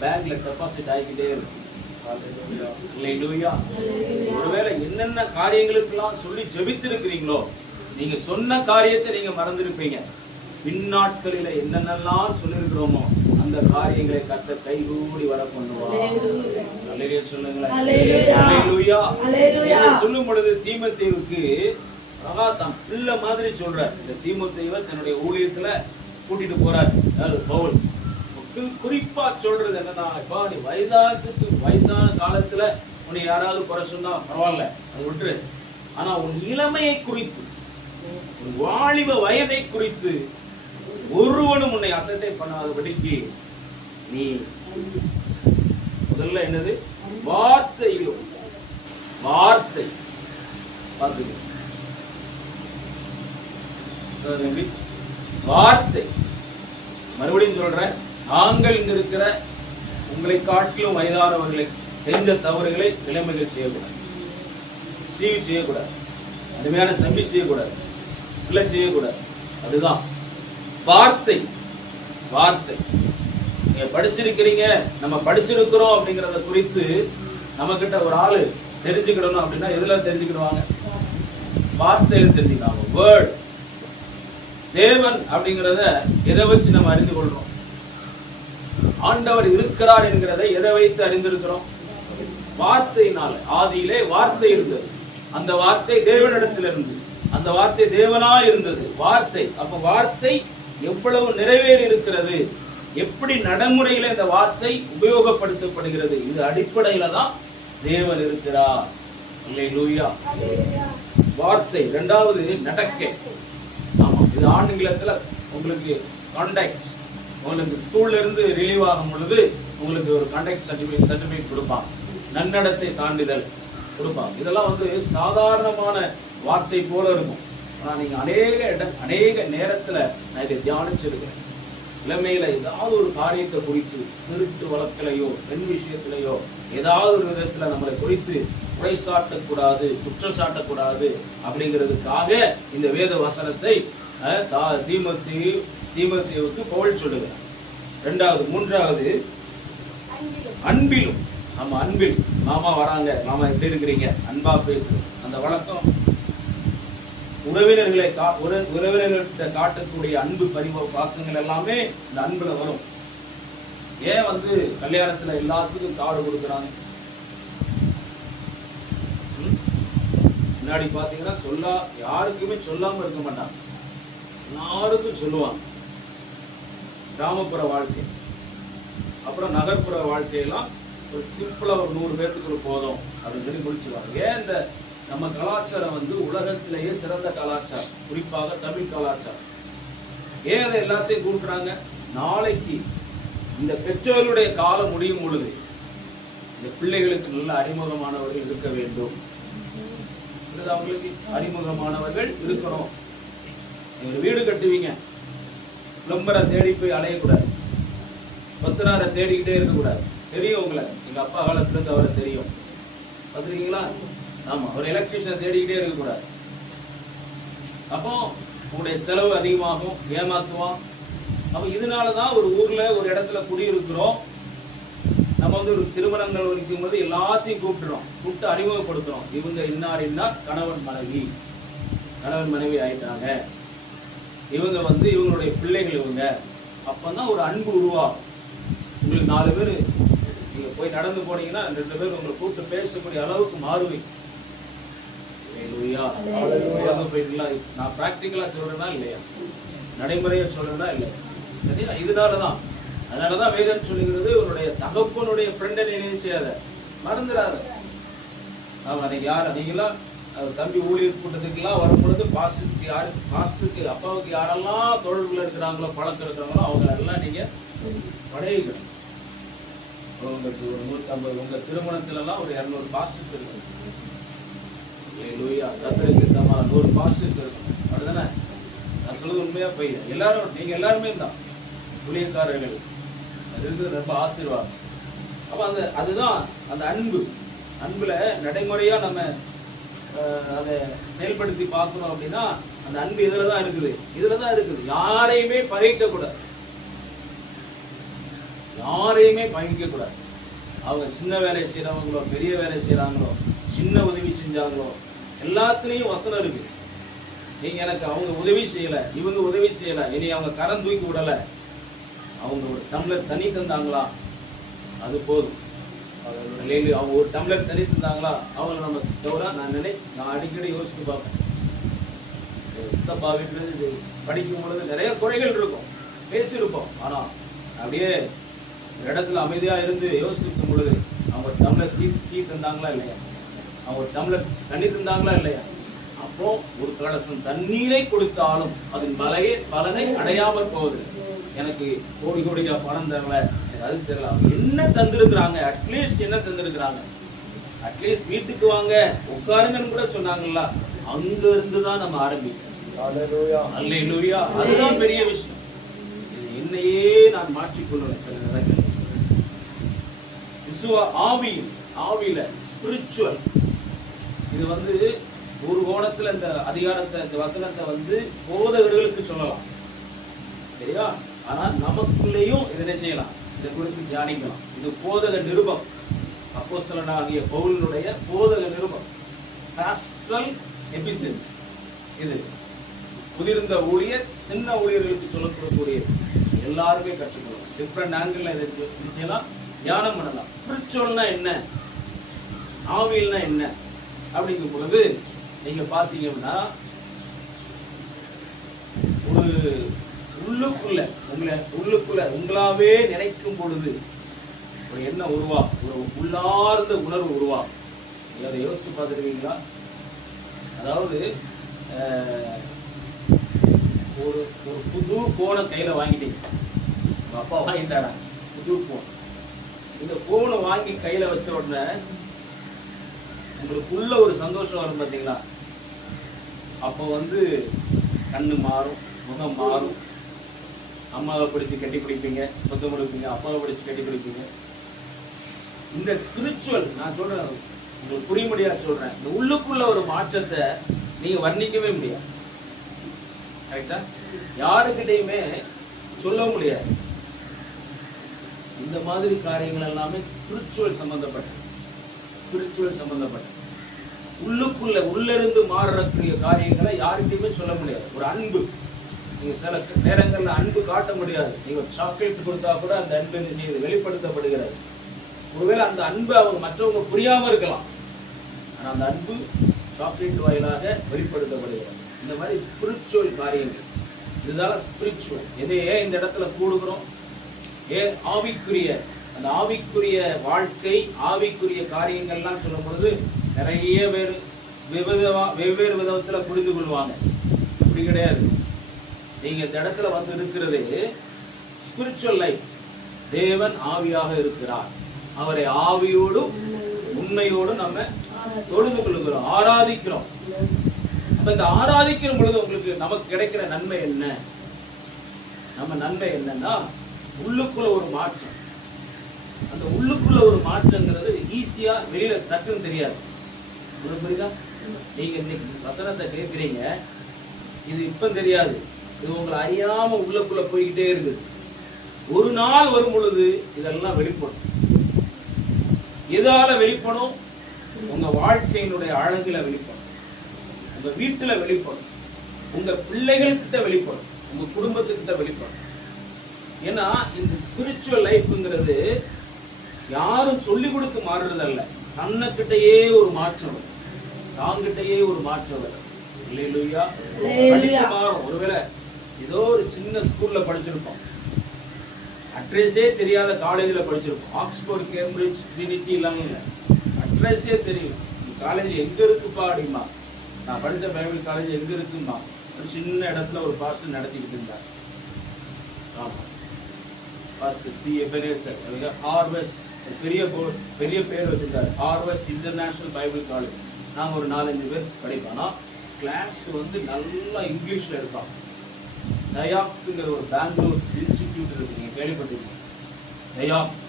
பேங்க்ல டெபாசிட் ஆகிக்கிட்டே இருக்கும். ஒருவேளை என்னென்ன காரியங்களுக்கெல்லாம் சொல்லி ஜெபித்திருக்கிறீங்களோ, நீங்க சொன்ன காரியத்தை நீங்க மறந்திருப்பீங்க. பின்னாட்களில என்னென்னலாம் சொல்லியிருக்கிறோமோ அந்த காரியங்களை கர்த்தர் கைகூடி வர பண்ணுவார். அல்லேலூயா சொல்லுங்களேன். அல்லேலூயா. சொல்லும் பொழுது தீமோத்தேயுவுக்கு தான் பிள்ளை மாதிரி சொல்றார். இந்த தீமோத்தேயுவை தன்னுடைய ஊழியத்துல கூட்டிட்டு போறார். பவுல் குறிப்பா சொல்றது என்னன்னா, இப்ப நீ வயசான காலத்துல உன்னை யாராவது குறை சொன்னா பரவாயில்ல, அது விட்டுரு. ஆனா உன் இளமையை குறித்து, உன் வாலிப வயதை குறித்து ஒருவனும் உன்னை அசட்டை பண்ணாதபடிக்கு நீ முதல்ல என்னது? வார்த்தையிலும் வார்த்தை பார்த்துக்க. வார்த்தை மறுபடியும் சொல்றேன், நாங்கள் இங்க இருக்கிற உங்களை காட்டிலும் வயதானவர்களை செஞ்ச தவறுகளை இளமைகள் செய்யக்கூடாது, சீவி செய்யக்கூடாது, அருமையான தம்பி செய்யக்கூடாது, பிள்ளை செய்யக்கூடாது. அதுதான் வார்த்தை. வார்த்தை நீங்க படிச்சிருக்கிறீங்க, நம்ம படிச்சிருக்கிறோம் அப்படிங்கறத குறித்து நம்ம கிட்ட ஒரு ஆளு தெரிஞ்சுக்கிடணும் அப்படின்னா எதுல தெரிஞ்சுக்கிடுவாங்க? வார்த்தையில தெரிஞ்சுக்கிறாங்க. வேர்ட். தேவன் அப்படிங்கிறத எதை வச்சு நம்ம அறிந்து கொள்றோம்? ஆண்டவர் இருக்கிறார் என்கிறதை எதை வைத்து அறிந்திருக்கிறோம்? வார்த்தையினால. ஆதியிலே வார்த்தை இருந்தது, அந்த வார்த்தை தேவனிடத்தில் இருந்தது, அந்த வார்த்தை தேவனா இருந்தது. வார்த்தை. அப்ப வார்த்தை எவ்வளவு நிறைவேறி இருக்கிறது, எப்படி நடைமுறையில இந்த வார்த்தை உபயோகப்படுத்தப்படுகிறது, இது அடிப்படையில தான் தேவன் இருக்கிறார். அல்லேலூயா. வார்த்தை. இரண்டாவது நடக்கை. ஆமா, இது ஆங்கிலத்துல உங்களுக்கு கான்டாக்ட். உங்களுக்கு ஸ்கூல்ல இருந்து ரிலீவ் ஆகும் பொழுது உங்களுக்கு ஒரு கான்டாக்ட் சர்டிபிகேட் கொடுப்பாங்க, நன்னடத்தை சான்றிதழ் கொடுப்பாங்க. இதெல்லாம் சாதாரணமான வார்த்தை போல இருக்கும். ஆனா நீங்க அநேக நேரத்துல நான் இதை தியானிச்சிருக்கேன். இளமையில ஏதாவது ஒரு காரியத்தை குறித்து, திருட்டு வழக்கிலையோ பெண் விஷயத்திலேயோ ஏதாவது ஒரு விதத்துல நம்மளை குறித்து குறை சாட்டக்கூடாது, குற்றம் சாட்டக்கூடாது அப்படிங்கிறதுக்காக இந்த வேத வசனத்தை தீமோத்தேயுவுக்கு பவுல் சொல்லுகிறார். மூன்றாவது அன்பிலும். நம்ம அன்பில் மாமா வராங்க, மாமா எப்படி இருக்கிறீங்க, அன்பா பேசுறது. அந்த வழக்கம் உறவினர்கள்ட்ட காட்டக்கூடிய அன்பு பாசங்கள் எல்லாமே இந்த அன்புல வரும். ஏன் கல்யாணத்துல எல்லாத்துக்கும் கார்டு கொடுக்குறாங்க? முன்னாடி பாத்தீங்கன்னா யாருக்குமே சொல்லாம இருக்க மாட்டாங்க, எல்லாருக்கும் சொல்லுவாங்க. கிராமப்புற வாழ்க்கை அப்புறம் நகர்ப்புற வாழ்க்கையெல்லாம் ஒரு சிம்பிளா ஒரு 100 பேருக்கு போதும் அப்படின்னு சொல்லி முடிச்சுவாங்க. ஏன் இந்த நம்ம கலாச்சாரம் உலகத்திலேயே சிறந்த கலாச்சாரம், குறிப்பாக தமிழ் கலாச்சாரம். ஏன் அதை எல்லாத்தையும் கூட்டுறாங்க? நாளைக்கு இந்த பெற்றோர்களுடைய காலம் முடியும் பொழுது இந்த பிள்ளைகளுக்கு நல்ல அறிமுகமானவர்கள் இருக்க வேண்டும். அவங்களுக்கு அறிமுகமானவர்கள் இருக்கணும். நீங்க வீடு கட்டுவீங்க, பிளம்பரை தேடி போய் அலையக்கூடாது, பத்தினாரை தேடிக்கிட்டே இருக்கக்கூடாது. தெரியும், உங்களை எங்க அப்பா காலத்துல இருந்து அவரை தெரியும், பார்த்துருக்கீங்களா? ஆமா, ஒரு எலக்ட்ரிஷியனை தேடிக்கிட்டே இருக்கக்கூடாது. அப்போ உங்களுடைய செலவு அதிகமாகும், ஏமாத்துவான். அப்ப இதனாலதான் ஒரு ஊர்ல ஒரு இடத்துல குடியிருக்கிறோம், நம்ம ஒரு திருமணங்கள் வைக்கும் போது எல்லாத்தையும் கூப்பிட்டு அறிமுகப்படுத்துறோம். இவங்க இன்னார் கணவன் மனைவி ஆயிட்டாங்க, இவங்க இவங்களுடைய பிள்ளைகள் இவங்க. அப்பதான் ஒரு அன்பு உருவாகும். உங்களுக்கு 4 பேர் நீங்க போய் நடந்து போனீங்கன்னா 2 பேர் உங்களை கூப்பிட்டு பேசக்கூடிய அளவுக்கு மாறுவீங்க. நான் பிராக்டிக்கலா சொல்றேன்னா இல்லையா, நடைமுறையை சொல்றேன்னா இல்லையா? சரியா? இதனாலதான் அதனாலதான் வேதம் சொல்லுகிறது, உன்னுடைய தகப்பனுடைய ஃப்ரெண்டை நினைவு செய்யாத, மறந்துடாத. அன்னைக்கு யார் நீங்களாம் தம்பி ஊழியர் கூட்டத்துக்கெல்லாம் வரும்பொழுது பாஸ்டருக்கு அப்பாவுக்கு யாரெல்லாம் தொடர்புல இருக்கிறாங்களோ, பழக்கம் இருக்கிறாங்களோ, அவங்க எல்லாம் நீங்க படையிக்கணும். உங்களுக்கு ஒரு 150, உங்க திருமணத்துல எல்லாம் ஒரு 200 பாஸ்டர்ஸ் இருக்கணும். 100 பாஸ்டர்ஸ் இருக்கணும். அப்படிதானே? நான் சொல்றது உண்மையா போய் எல்லாரும் நீங்க எல்லாருமே தான் ஊழியக்காரர்கள். அது இருக்கிறது ரொம்ப ஆசீர்வாதம். அப்ப அதுதான் அந்த அன்புல நடைமுறையா நம்ம அதை செயல்படுத்தி பார்க்கணும். அப்படின்னா அந்த அன்பு இதுலதான் இருக்குது. யாரையுமே பகைக்க கூடாது. அவங்க சின்ன வேலை செய்யறவங்களோ, பெரிய வேலை செய்யறாங்களோ, சின்ன உதவி செஞ்சாங்களோ, எல்லாத்துலயும் வசனம் இருக்கு. நீங்க எனக்கு அவங்க உதவி செய்யல, இவங்க உதவி செய்யல, இனி அவங்க கரம் தூக்கி விடல, அவங்க ஒரு டம்ளர் தண்ணி தந்தாங்களா, அது போதும். அவங்க ஒரு டம்ளர் தண்ணி தந்தாங்களா, அவங்களை நம்ம தவிர நான் அடிக்கடி யோசிச்சு பார்ப்பேன். சித்தப்பா வீட்டுல படிக்கும் பொழுது நிறைய குறைகள் இருக்கும், பேசியிருப்போம். ஆனா அப்படியே இடத்துல அமைதியா இருந்து யோசிக்கும் பொழுது அவங்க டம்ளர் டீ தந்தாங்களா இல்லையா, அவங்க டம்ளர் தண்ணி தந்தாங்களா இல்லையா, அப்போ ஒரு கலசம் தண்ணீரை கொடுத்தாலும் அதன் பலனை அடையாமல் போகுது. எனக்கு கோடியா பணம் தரல, அது தெரியல, என்ன தந்திருக்கிறாங்க, அட்லீஸ்ட் என்ன தந்திருக்கிறாங்க, அட்லீஸ்ட் வீட்டுக்கு வாங்க உட்காருங்கன்னு கூட சொன்னாங்களா, அங்க இருந்துதான் நம்ம ஆரம்பிக்கணும். அல்லேலூயா. அதுதான் பெரிய விஷயம். இது என்னையே நான் மாற்றிக்கொள்வேன் சில நேரங்கள். ஆவியில ஸ்பிரிச்சுவல், இது ஒரு கோணத்துல இந்த அதிகாரத்தை, இந்த வசனத்தை போதகர்களுக்கு சொல்லலாம், சரியா? ஆனா நமக்குள்ளேயும் இதனை செய்யலாம், இதை குறித்து தியானிக்கலாம். இது போதக நிருபம், அப்போஸ்தலனாகிய பவுலினுடைய போதக நிருபம், பாஸ்டரல் எபிசில்ஸ். இது முதிர்ந்த ஊழியர், சின்ன ஊழியர்களுக்கு சொல்லக்கூடிய எல்லாருமே கற்றுக்கொள்ளலாம். டிஃப்ரெண்ட் ஆங்கிள் இதெல்லாம் தியானம் பண்ணலாம். ஸ்பிரிச்சுவல்னா என்ன, ஆவியல்னா என்ன அப்படிங்கும் பொழுது நீங்க பாத்தீங்கன்னா, ஒரு உள்ளுக்குள்ள உங்களாவே நினைக்கும் பொழுது ஒரு எண்ணம் உருவாகும், ஒரு உள்ளார்ந்த உணர்வு உருவாகும். நீங்க அதை யோசிச்சு பார்த்துருக்கீங்களா? அதாவது ஒரு புது போனை கையில வாங்கிட்டீங்க, உங்க அப்பா வாங்கி தராங்க புது போன். இந்த போனை வாங்கி கையில வச்ச உடனே உங்களுக்குள்ள ஒரு சந்தோஷம் வரும் பார்த்தீங்களா? அப்போ கண்ணு மாறும், முகம் மாறும், அம்மாவை பிடிச்சு கட்டி பிடிப்பீங்க, முத்தம் கொடுப்பீங்க, அப்பாவை பிடிச்சு கட்டி பிடிப்பீங்க. இந்த ஸ்பிரிச்சுவல் நான் சொல்றேன், உங்களுக்கு புரிய முடியாது சொல்றேன், இந்த உள்ளுக்குள்ள ஒரு மாற்றத்தை நீங்க வர்ணிக்கவே முடியாது. கரெக்டா? யாருக்கிட்டையுமே சொல்ல முடியாது. இந்த மாதிரி காரியங்கள் எல்லாமே ஸ்பிரிச்சுவல் சம்பந்தப்பட்ட உள்ளிருந்து மாறக்கூடிய காரியங்களை யாருக்கிட்டையுமே சொல்ல முடியாது. ஒரு அன்பு, நீங்க சில நேரங்கள்ல அன்பு காட்ட முடியாது. நீங்க ஒரு சாக்லேட் கொடுத்தா கூட அந்த அன்பு வெளிப்படுத்தப்படுகிறது. ஒருவேளை அந்த அன்பு அவங்க மற்றவங்க புரியாம இருக்கலாம், ஆனா அந்த அன்பு சாக்லேட் வாயிலாக வெளிப்படுத்தப்படுகிறது. இந்த மாதிரி ஸ்பிரிச்சுவல் காரியங்கள், இதுதான் ஸ்பிரிச்சுவல். எதையே இந்த இடத்துல கூடுகிறோம், ஆவிக்குரிய, அந்த ஆவிக்குரிய வாழ்க்கை, ஆவிக்குரிய காரியங்கள்லாம் சொல்லும் பொழுது நிறைய பேர் வெவ்வேறு விதத்துல புரிந்து கொள்வாங்க. அப்படி கிடையாது. நீங்க இந்த இடத்துல இருக்கிறது ஸ்பிரிச்சுவல் லைஃப். தேவன் ஆவியாக இருக்கிறார், அவரை ஆவியோடும் உண்மையோடும் நம்ம தொழுது கொள்கிறோம், ஆராதிக்கிறோம். அப்ப இந்த ஆராதிக்கிற பொழுது உங்களுக்கு நமக்கு கிடைக்கிற நன்மை என்ன? நம்ம நன்மை என்னன்னா, உள்ளுக்குள்ள ஒரு மாற்றம். அந்த உள்ளுக்குள்ள ஒரு மாற்றங்கிறது ஈஸியா வெளியில டக்குன்னு தெரியாது. புரியுதா? நீங்க இன்னைக்கு வசனத்தை கேட்கிறீங்க, இது இப்ப தெரியாது, இது உங்களை அறியாம உள்ளுக்குள்ள போய்கிட்டே இருக்குது. ஒரு நாள் வரும் பொழுது இதெல்லாம் வெளிப்படும். எதால வெளிப்படும்? உங்க வாழ்க்கையினுடைய அழகுல வெளிப்படும், உங்க வீட்டுல வெளிப்படும், உங்க பிள்ளைகள் கிட்ட வெளிப்படும், உங்க குடும்பத்துக்கிட்ட வெளிப்படும். ஏன்னா இந்த ஸ்பிரிச்சுவல் லைஃப்ங்கிறது யாரும் சொல்லி கொடுத்து மாறுறது அல்ல, தன்னைக்கிட்டயே ஒரு மாற்றம். தாங்கிட்டே ஒரு மாற்றம் வரும். அல்லேலூயா. படிக்க மாறும். ஒருவேளை ஏதோ ஒரு சின்ன ஸ்கூல்ல படிச்சிருப்போம், அட்ரஸே தெரியாத காலேஜில் படிச்சிருப்போம். ஆக்ஸ்போர்ட், கேம்பிரிட்ஜ், ட்ரினிட்டி எல்லாம் இல்லை, அட்ரஸே தெரியும். காலேஜ் எங்கே இருக்குப்பா அப்படிமா, நான் படித்த பைபிள் காலேஜ் எங்கே இருக்குமா, ஒரு சின்ன இடத்துல ஒரு பாஸ்டர் நடத்திக்கிட்டு இருந்தார். ஆமாம், பாஸ்டர் சி எபனேசர். ஹார்வெஸ்ட் பெரிய பேர் வச்சிருக்காரு, ஹார்வெஸ்ட் இன்டர்நேஷனல் பைபிள் காலேஜ். நாங்கள் ஒரு 4-5 பேர் படிப்போம். ஆனால் கிளாஸ் வந்து நல்லா இங்கிலீஷில் இருப்பாங்க. சயாக்ஸுங்கிற ஒரு பெங்களூர் இன்ஸ்டிடியூட் இருக்கு, நீங்கள் கேள்விப்பட்டிருக்கீங்க. சயாக்ஸ்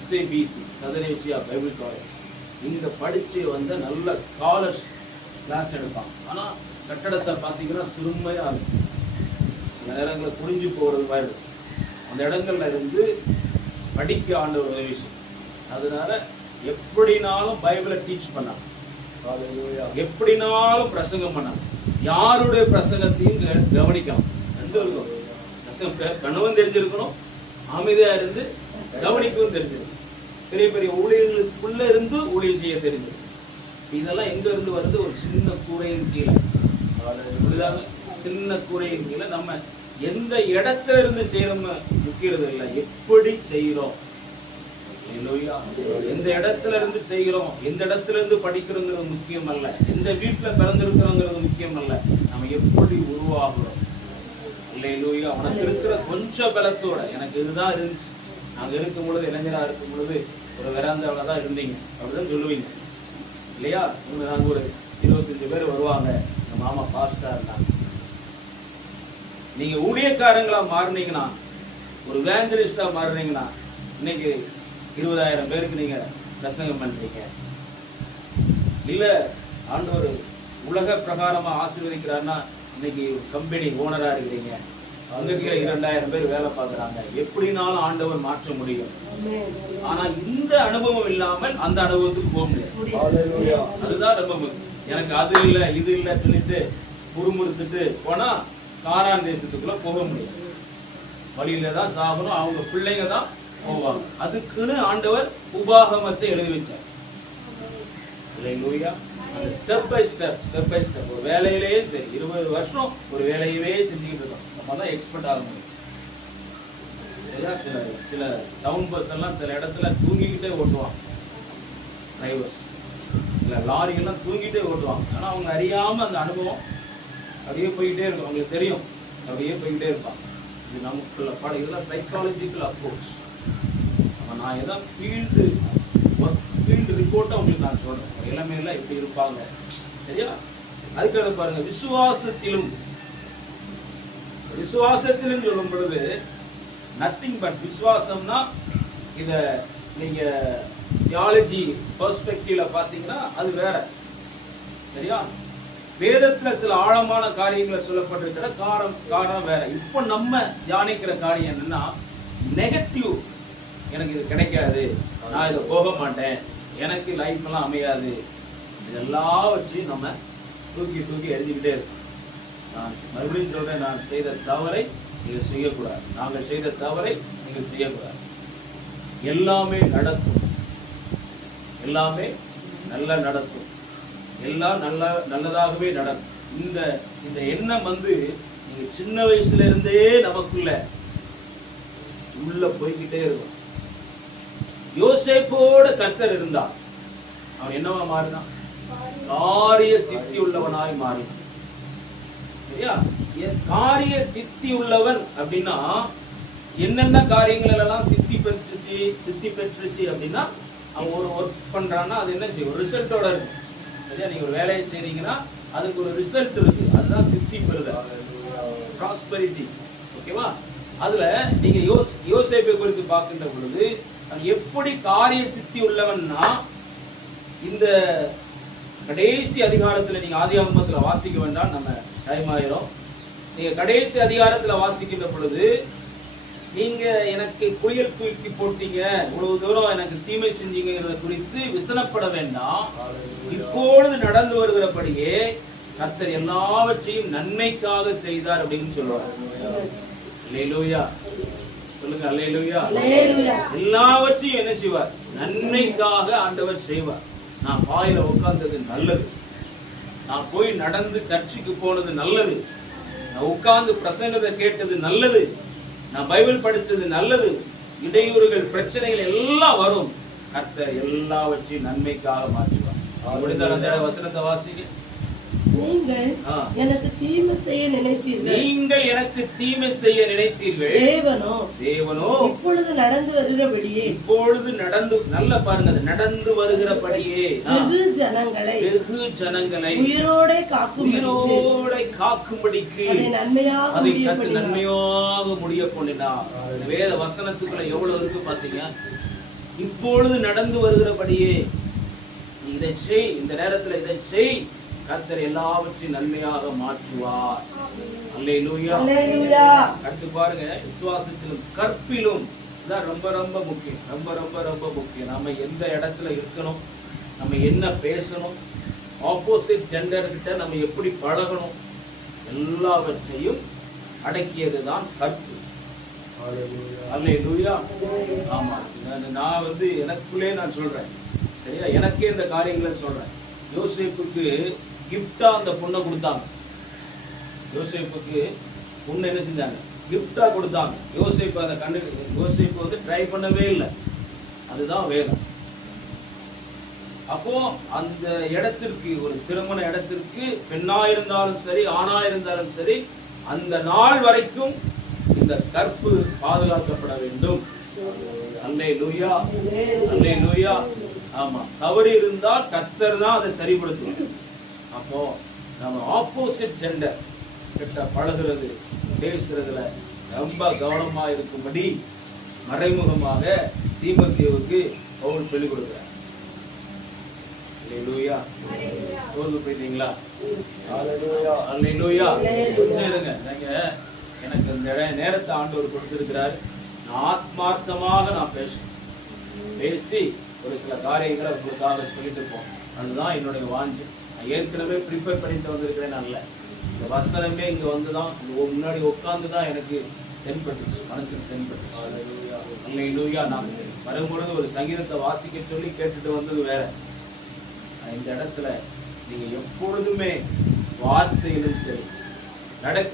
SABC, சதர் ஏசியா பைபிள் காலேஜ். இங்கே படித்து வந்து நல்ல ஸ்காலர்ஸ் கிளாஸ் எடுப்பாங்க. ஆனால் கட்டடத்தை பார்த்தீங்கன்னா சிறுமையாக இருக்கும், சில நேரங்களில் புரிஞ்சு போகிறது மாதிரி இருக்கும். அந்த இடங்கள்ல இருந்து படிக்க ஆண்டவர் உதவி செய்யும். அதனால எப்படினாலும் பைபிளை டீச் பண்ணாங்க, எப்படினாலும் பிரசங்கம் பண்ணாங்க. யாருடைய பிரசங்கத்தையும் கவனிக்கலாம். பிரசங்கம் கணவன் தெரிஞ்சிருக்கணும், அமைதியா இருந்து கவனிக்கவும் தெரிஞ்சிருக்கணும். பெரிய பெரிய ஊழியர்களுக்குள்ள இருந்து ஊழியம் செய்ய தெரிஞ்சிருக்கும். இதெல்லாம் எங்க இருந்து வருது? ஒரு சின்ன கூரையின் கீழே, சின்ன கூரையின் கீழே நம்ம எந்த இடத்துல இருந்து செய்யறோம் முக்கியது இல்லை, எப்படி செய்யறோம். எந்த இடத்துல இருந்து செய்கிறோம், எந்த இடத்துல இருந்து படிக்கிறோங்கிறது முக்கியம் அல்ல, எந்த வீட்டுல பிறந்திருக்கிறோங்கிறது முக்கியம் அல்ல, நம்ம எப்படி உருவாகிறோம். அல்லேலூயா. உனக்கு இருக்கிற கொஞ்சம் பலத்தோட, எனக்கு இதுதான் இருந்துச்சு, நாங்க இருக்கும் பொழுது, இளைஞரா இருக்கும் பொழுது ஒரு வெறாந்தாவில தான் இருந்தீங்க அப்படிதான் சொல்லுவீங்க இல்லையா? நாங்க ஒரு 25 பேர் வருவாங்க, எங்க மாமா பாஸ்டா இருந்தாங்க. நீங்க ஊழியக்காரங்களா மாறினீங்கன்னா, ஒரு வேஞ்சலிஸ்டா மாறினீங்கன்னா, இன்னைக்கு 20,000 பேருக்கு நீங்க பிரசங்கம் பண்றீங்க. இல்ல ஆண்டவர் உலக பிரகாரமா ஆசீர்வதிக்கிறாருன்னா, இன்னைக்கு கம்பெனி ஓனரா இருக்கிறீங்க, அங்க கீழே 2,000 பேர் வேலை பார்க்குறாங்க. எப்படினாலும் ஆண்டவர் மாற்ற முடியும். ஆனா இந்த அனுபவம் இல்லாமல் அந்த அனுபவத்துக்கு போக முடியாது. அதுதான் அனுபவம். எனக்கு அது இல்லை இது இல்லை சொல்லிட்டு முறுமுறுத்துட்டு போனா கானான் தேசத்துக்குள்ள போக முடியாது. வழியில தான் சாகணும், அவங்க பிள்ளைங்க தான் போவாங்க. அதுக்குன்னு ஆண்டவர் உபாகமத்தை எழுதி வச்சார். ஸ்டெப் பை ஸ்டெப் ஒரு வேலையிலேயே சரி, 20 வருஷம் ஒரு வேலையவே செஞ்சுக்கிட்டு இருக்கோம். நம்ம தான் எக்ஸ்பர்ட் ஆக முடியும். சில டவுன் பஸ் எல்லாம் சில இடத்துல தூங்கிக்கிட்டே ஓட்டுவாங்க டிரைவர்ஸ், சில லாரி எல்லாம் தூங்கிட்டே ஓட்டுவாங்க. ஆனா அவங்க அறியாம அந்த அனுபவம் அப்படியே போயிட்டே இருக்கும், அவங்களுக்கு தெரியும், அப்படியே போயிட்டே இருப்பாங்க. இது நமக்குள்ள பாடம். இதெல்லாம் சைக்காலஜிக்கல் அப்ரோச். நான் ஏதாவது ஃபீல்டு ரிப்போர்ட்டை உங்களுக்கு நான் சொல்றேன், இளமையெல்லாம் எப்படி இருப்பாங்க சரியா? அதுக்காக பாருங்க, விசுவாசத்திலும் சொல்லும் பொழுது நத்திங் பட் விசுவாசம்னா, இத நீங்க தியாலஜி பெர்ஸ்பெக்டிவ்ல பாத்தீங்கன்னா அது வேற சரியா? வேதத்துல சில ஆழமான காரியங்களை சொல்லப்பட்டிருக்கிற காரணம் வேற. இப்போ நம்ம தியானிக்கிற காரியம் என்னன்னா, நெகட்டிவ், எனக்கு இது கிடைக்காது, நான் இதை போக மாட்டேன், எனக்கு லைஃப் எல்லாம் அமையாது, இதெல்லாம் வச்சு நம்ம தூக்கி எரிஞ்சுக்கிட்டே இருக்கோம். நான் மறுபடியும் சொல்றேன், நான் செய்த தவறை நீங்கள் செய்யக்கூடாது, நாங்கள் செய்த தவறை நீங்கள் செய்யக்கூடாது. எல்லாமே நடக்கும், எல்லாமே நல்லா நடக்கும், எல்லாம் நல்லதாகவே நடக்கும். இந்த எண்ணம் வந்து நீங்க சின்ன வயசுல இருந்தே நமக்குள்ள உள்ள போய்கிட்டே இருக்கும். யோசேப்போட கர்த்தர் இருந்தார், அவன் என்னவா மாறினான்? காரிய சித்தி உள்ளவனாய் மாறினான். சரியா? காரிய சித்தி உள்ளவன் அப்படின்னா என்னென்ன காரியங்கள் எல்லாம் சித்தி பெற்றுச்சு அப்படின்னா, அவன் ஒரு ஒர்க் பண்றான்னா அது என்ன செய்யும்? ஒரு ரிசல்ட்டோட இருக்கு. சரியா? நீங்க ஒரு வேலையை செய்றீங்கன்னா அதுக்கு ஒரு ரிசல்ட் இருக்கு, அதுதான் சித்தி பெறுதல், ப்ராஸ்பரிட்டி. ஓகேவா? அதுல நீங்க யோசேப்பை குறித்து பார்க்கின்ற பொழுது எப்படி காரிய சித்தி உள்ளவன்னா, இந்த கடைசி அதிகாரத்துல நீங்க ஆதியாகமத்துல வாசிக்க வேண்டாம், நம்ம டைம் ஆயிரும். நீங்க கடைசி அதிகாரத்துல வாசிக்கின்ற பொழுது, நீங்க எனக்கு குளியல் தூக்கி போட்டீங்க, இவ்வளவு தூரம் எனக்கு தீமை செஞ்சீங்கிறத குறித்து விசனப்பட வேண்டாம், இப்பொழுது நடந்து வருகிறபடியே கர்த்தர் எல்லாவற்றையும் நன்மைக்காக செய்தார் அப்படின்னு சொல்லுவார். அல்லேலூயா சொல்லுங்க, அல்லேலூயா. எல்லாவற்றையும் என்ன செய்வார்? நன்மைக்காக ஆண்டவர் செய்வார். நான் பாயில உட்கார்ந்தது நல்லது, நான் போய் நடந்து சர்ச்சுக்கு போனது நல்லது, நான் உட்கார்ந்து பிரசங்கத்தை கேட்டது நல்லது, நான் பைபிள் படிச்சது நல்லது. இடையூறுகள் பிரச்சனைகள் எல்லாம் வரும், கர்த்தர் எல்லாவற்றையும் நன்மைக்காக மாற்றுவார். முடிந்தால் அந்த வசனத்தை வாசிங்க. நீங்கள் எனக்கு தீமை செய்ய நினைத்தீர்கள், நீங்கள் எனக்கு தீமை செய்ய நினைத்தீர்கள், தேவனோ இப்பொழுது நடந்து வருகிறபடியே, இப்பொழுது நடந்து, நல்ல பாருங்க, நடந்து வருகிறபடியே வெகு ஜனங்களை உயிரோட காக்கும்படிக்கு அதை நன்மையாக முடிய பண்ணினார். வேத வசனத்துக்குள்ள எவ்வளவு இருக்கு பாத்தீங்க. இப்பொழுது நடந்து வருகிறபடியே இதை செய், இந்த நேரத்துல இதை செய், கர்த்தர் எல்லாவற்றையும் நன்மையாக மாற்றுவார். அல்லேலூயா. அடுத்து பாருங்க, விசுவாசத்திலும் கற்பிலும் தான் ரொம்ப ரொம்ப முக்கியம். ரொம்ப ரொம்ப ரொம்ப முக்கியம். நம்ம எந்த இடத்துல இருக்கணும், நம்ம என்ன பேசணும், ஆப்போசிட் ஜெண்டர் கிட்ட நம்ம எப்படி பழகணும், எல்லாவற்றையும் அடக்கியதுதான் கற்பு. அல்லேலூயா. ஆமா, நான் வந்து எனக்குள்ளே நான் சொல்றேன், சரியா, எனக்கே இந்த காரியங்களை சொல்றேன். யோசேப்புக்கு கிஃப்டா அந்த பொண்ணை கொடுத்தாங்க. யோசேப்புக்கு பொண்ணு என்ன செஞ்சாங்க, கிஃப்டா கொடுத்தாங்க. யோசேப்பு அந்த யோசேப்பு வந்து ட்ரை பண்ணவே இல்லை. அதுதான் வேதம். அப்போ அந்த இடத்திற்கு, ஒரு திருமண இடத்திற்கு, பெண்ணா இருந்தாலும் சரி ஆணா இருந்தாலும் சரி, அந்த நாள் வரைக்கும் இந்த கற்பு பாதுகாக்கப்பட வேண்டும். அல்லேலூயா, அல்லேலூயா. ஆமா, தவறு இருந்தால் கர்த்தர் தான் அதை சரிப்படுத்தும். அப்போ நம்ம ஆப்போசிட் ஜெண்டர் கிட்ட பழகுறது, பேசுறதுல ரொம்ப கவனமா இருக்கும்படி மறைமுகமாக தீமோத்தேயுவுக்கு பவுல் சொல்லிக் கொடுக்கிறார். அல்லேலூயா. சோர்ந்து போயிட்டீங்களா? அல்லேலூயா. கொஞ்சம் இருங்க. எனக்கு இந்த நேரத்தை ஆண்டவர் கொடுத்திருக்கிறார். நான் ஆத்மார்த்தமாக நான் பேசி ஒரு சில காரியங்களை உங்களுக்காக சொல்லிட்டு போம். அதுதான் என்னுடைய வாஞ்சை. நான் ஏற்கனவே ப்ரிப்பேர் பண்ணிட்டு வந்திருக்கிறேன். நல்ல இந்த வசனமே இங்கே வந்து தான் முன்னாடி உட்காந்து தான் எனக்கு தென்பட்டுச்சு, மனசுக்கு தென்பட்டுச்சு. அல்லேலூயா. நான் வரும்பொழுது ஒரு சங்கீதத்தை வாசிக்க சொல்லி கேட்டுட்டு வந்தது வேற. இந்த இடத்துல நீங்க எப்பொழுதுமே வார்த்தையிலும் சரி,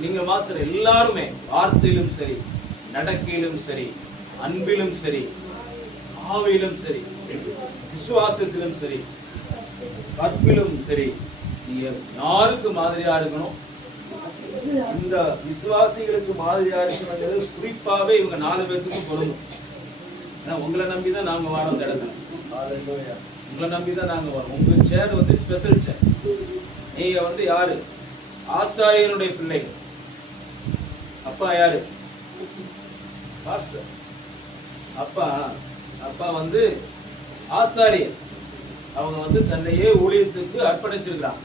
நீங்க மாத்திர எல்லாருமே வார்த்தையிலும் சரி, நடக்கையிலும் சரி, அன்பிலும் சரி, ஆவியிலும் சரி, விசுவாசத்திலும் சரி, கற்பிலும் சரி, நீங்க யாருக்கு மாதிரியா இருக்கணும்? இந்த விசுவாசிகளுக்கு மாதிரியா இருக்கணுங்கிறது குறிப்பாவே இவங்க 4 பேருக்கு பொருந்தும். ஏன்னா உங்களை நம்பிதான் நாங்க வரோம். அந்த இடத்துல உங்களை நம்பிதான் நாங்க வரோம். உங்க சேர் வந்து ஸ்பெஷல் சேர். நீங்க வந்து யாரு? ஆசாரியனுடைய பிள்ளைகள். அப்பா யாரு? பாஸ்டர். அப்பா வந்து ஆசாரியர். அவங்க வந்து தன்னையே ஊழியத்துக்கு அர்ப்பணிச்சிருக்கிறாங்க.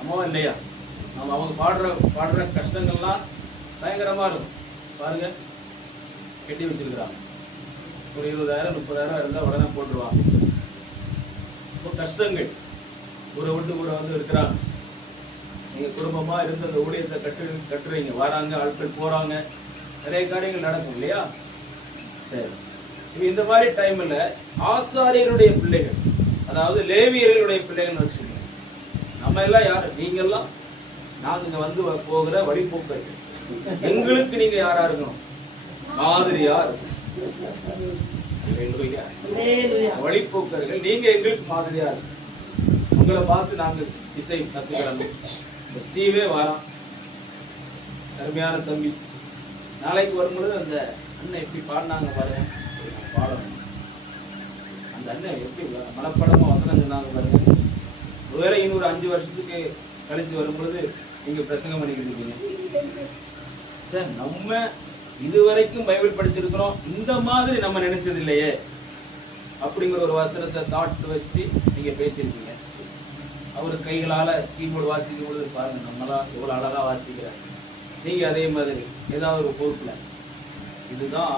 அம்மாவா இல்லையா? அவங்க பாடுற கஷ்டங்கள்லாம் பயங்கரமா இருக்கும். பாருங்க, கட்டி வச்சிருக்கிறாங்க. ஒரு 20,000 30,000 இருந்தா உடனே போட்டுருவாங்க. இப்போ கஷ்டங்கள் ஊரை விட்டு ஊரை வந்து இருக்கிறாங்க. நீங்க குடும்பமா இருந்து அந்த ஊழியத்தை கட்டுறீங்க. வராங்க, ஆட்கள் போறாங்க, நிறைய காரியங்கள் நடக்கும் இல்லையா? சரி, இந்த மாதிரி டைம்ல ஆசாரியருடைய பிள்ளைகள், அதாவது லேவியர்களுடைய பிள்ளைகள் வச்சுக்கோங்க. நம்ம எல்லாம் யாரு? நீங்க எல்லாம் நாங்க இங்க வந்து போகிற வழிபோக்கர்கள். எங்களுக்கு நீங்க யாரா இருக்கணும்? மாதிரியா இருக்கணும். வழிபோக்கர்கள் நீங்க எங்களுக்கு மாதிரியா இருக்கணும். உங்களை பார்த்து நாங்க இசை கத்துக்கிறோம். ஸ்டீவே வரான், அருமையான தம்பி. நாளைக்கு வரும்பொழுது அந்த அண்ணன் எப்படி பாடினாங்க பாருங்க, பாடணும். அந்த அண்ணன் எப்படி மனப்படமா வசனம் சொன்னாங்க பாருங்க. வேற 5 வருஷத்துக்கு கழிச்சு வரும்பொழுது நீங்க பிரசங்கம் பண்ணிக்கிட்டு இருக்கீங்க. சார், நம்ம இதுவரைக்கும் பைபிள் படிச்சிருக்கிறோம், இந்த மாதிரி நம்ம நினைச்சது இல்லையே அப்படிங்கிற ஒரு வசனத்தை தாட் வச்சு நீங்க பேசியிருக்கீங்க. அவர் கைகளால கீபோர்டு வாசிக்கும் பொழுது பாருங்க, நம்மளா எவ்வளவு அழகா வாசிக்கிறார். நீங்க அதே மாதிரி ஏதாவது ஒரு பொறுப்புல. இதுதான்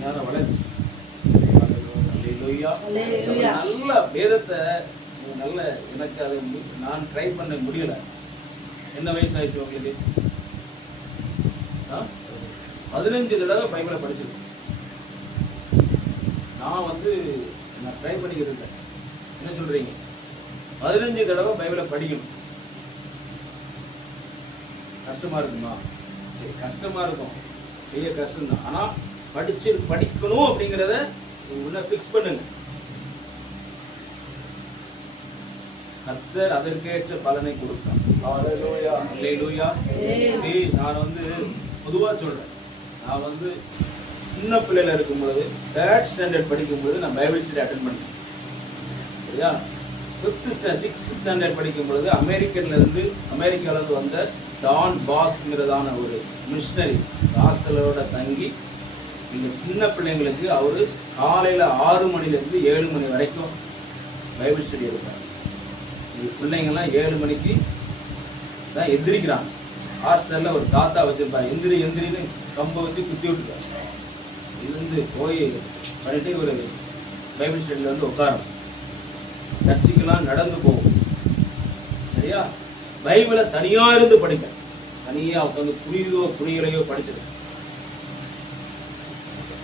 ஞான வளர்ச்சி. நல்ல வேதத்தை நல்ல, எனக்கு அதை நான் ட்ரை பண்ண முடியல. என்ன வயசு ஆயிடுச்சு உங்களுக்கு? 15 தடவை பைபிளை படிச்சிருக்கேன். நான் ட்ரை பண்ணிக்கிட்டு இருக்கேன். என்ன சொல்றீங்க? 15 தடவை பைபிளை படிக்கணும். கஷ்டமா இருக்குமா? சரி, கஷ்டமா இருக்கும், பெரிய கஷ்டம் தான். ஆனா படிக்கணும் அப்படிங்கிறத உள்ள ஃபிக்ஸ் பண்ணுங்க. கர்த்தர் அதற்கேற்ற பலனை கொடுப்பார். ஹல்லேலூயா, ஹல்லேலூயா. நான் பொதுவா சொல்றேன், நான் சின்ன பிள்ளையில இருக்கும் பொழுது 3rd ஸ்டாண்டர்ட் படிக்கும் பொழுது நான் பைபிள் ஸ்டடி அட்டென்ட் பண்ணேன். சரியா? 6th ஸ்டாண்டர்ட் படிக்கும் பொழுது அமெரிக்காவிலிருந்து வந்த டான் பாஸ்ங்கிறதான ஒரு மிஷனரி ஹாஸ்டலோட தங்கி இந்த சின்ன பிள்ளைங்களுக்கு அவர் காலையில் 6 மணிலேருந்து 7 மணி வரைக்கும் பைபிள் ஸ்டடி எடுப்பார். இந்த பிள்ளைங்கள்லாம் 7 மணிக்கு தான் எந்திரிக்கிறாங்க. ஹாஸ்டலில் ஒரு தாத்தா வச்சுருப்பார், எந்திரின்னு கம்பை வச்சு குத்தி விட்டுருக்காரு. இருந்து போய் பண்ணிட்டு ஒரு பைபிள் ஸ்டடியில் உட்காரணும். சர்ச்சுக்கெல்லாம் நடந்து போகும். சரியா? பைபிளை தனியாக இருந்து படிப்பேன். தனியாக உட்காந்து புரியலையோ படிச்சிருக்கேன்.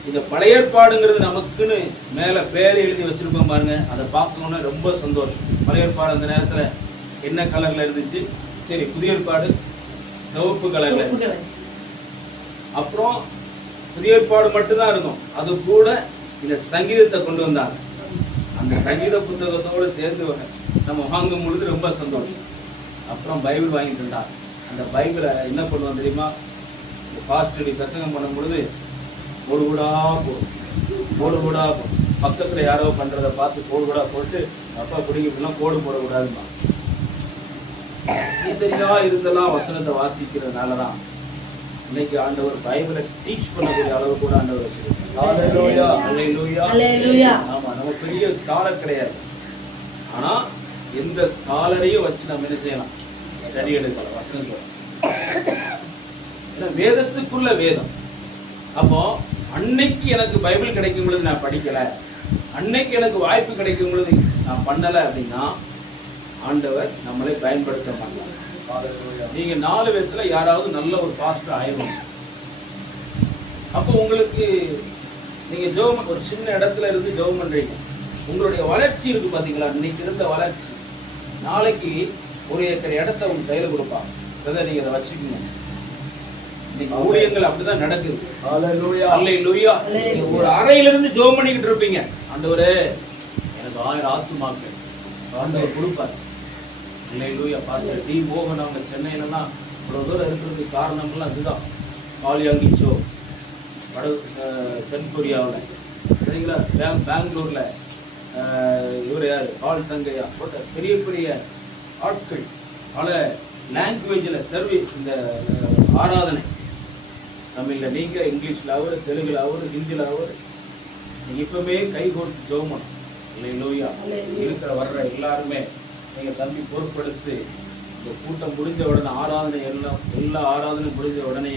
இந்த பழைய ஏற்பாடுங்கிறது நமக்குன்னு மேலே பேர் எழுதி வச்சிருக்கோம் பாருங்க, அதை பார்க்கணுன்னு ரொம்ப சந்தோஷம். பழைய ஏற்பாடு அந்த நேரத்தில் என்ன கலரில் இருந்துச்சு? சரி, புதிய ஏற்பாடு சிவப்பு கலரில் இருந்துச்சு. அப்புறம் புதிய ஏற்பாடு மட்டும்தான் இருக்கும். அது கூட இந்த சங்கீதத்தை கொண்டு வந்தாங்க. அந்த சங்கீத புத்தகத்தோடு சேர்ந்து நம்ம வாங்கும் பொழுது ரொம்ப சந்தோஷம். அப்புறம் பைபிள் வாங்கிட்டு இருந்தாங்க. அந்த பைபிளை என்ன பண்ணுவோம் தெரியுமா? இந்த பாஸ்டடி பிரசங்கம் பண்ணும் பொழுது கோடு கூடா போடும். பக்கத்தில் யாரோ பண்ணுறதை பார்த்து கோடு கூடா போட்டு அப்பா குடிக்கலாம் கோடு போடக்கூடாதுமா. தெரியா இருந்தெல்லாம் வசனத்தை வாசிக்கிறதுனால தான் இன்னைக்கு ஆண்டவர் பைபிளை டீச் பண்ணக்கூடிய அளவு கூட ஆண்டவர் வச்சிருக்காங்க. ஆமா, நம்ம பெரிய ஸ்காலர் கிடையாது. ஆனா எந்த ஸ்காலரையும் வச்சு நம்ம என்ன செய்யலாம்? ஸ்டடி எடுக்கலாம் வசனத்தை. ஏன்னா வேதத்துக்குள்ள வேதம். அப்போ அன்னைக்கு எனக்கு பைபிள் கிடைக்கும் பொழுது நான் படிக்கல, அன்னைக்கு எனக்கு வாய்ப்பு கிடைக்கும் பொழுது நான் பண்ணலை அப்படின்னா ஆண்டவர் நம்மளை பயன்படுத்த மாட்டாங்க. நீங்க 4 விதத்துல யாராவது நல்ல ஒரு பாஸ்டர் ஆயிரும். அப்போ உங்களுக்கு நீங்க ஜெபம் ஒரு சின்ன இடத்துல இருந்து ஜெபம் பண்றீங்க, உங்களுடைய வளர்ச்சி இருக்கு பாத்தீங்களா? இன்னைக்கு இருந்த வளர்ச்சி நாளைக்கு 1 ஏக்கர் இடத்த உங்க கையில கொடுப்பாங்க. நீங்க அதை வச்சுக்கோங்க. இன்னைக்கு ஊழியங்கள் அப்படிதான் நடக்குது. அல்லேலூயா. ஒரு அறையிலிருந்து ஜெபம் பண்ணிக்கிட்டு இருப்பீங்க, ஆண்டவரே எனக்கு 1000 ஆத்துமாக்கள் ஆண்டவர் கொடுப்பார். அல்லேலூயா. பாஸ்டர் டி மோகன் அவங்க சென்னையிலலாம் இவ்வளோ தூரம் இருக்கிறதுக்கு காரணம்லாம் இதுதான். காலியாங்கிச்சோ தென்கொரியாவில், சரிங்களா? பெங்களூரில் இவர் யார்? கால் தங்கையா போட்ட பெரிய பெரிய ஆட்கள், பல லாங்குவேஜில் சர்வீஸ், இந்த ஆராதனை தமிழில் நீங்கள், இங்கிலீஷில் அவர், தெலுங்கில் அவர், ஹிந்தியில் அவர். நீங்கள் இப்போவே கை கோர்த்து ஜெபம் அல்லேலூயா. இருக்கிற வர்ற எல்லாருமே நீங்கள் தம்பி பொறுப்படுத்தி இந்த கூட்டம் முடிஞ்ச உடனே ஆராதனை எல்லா ஆராதனை முடிஞ்ச உடனே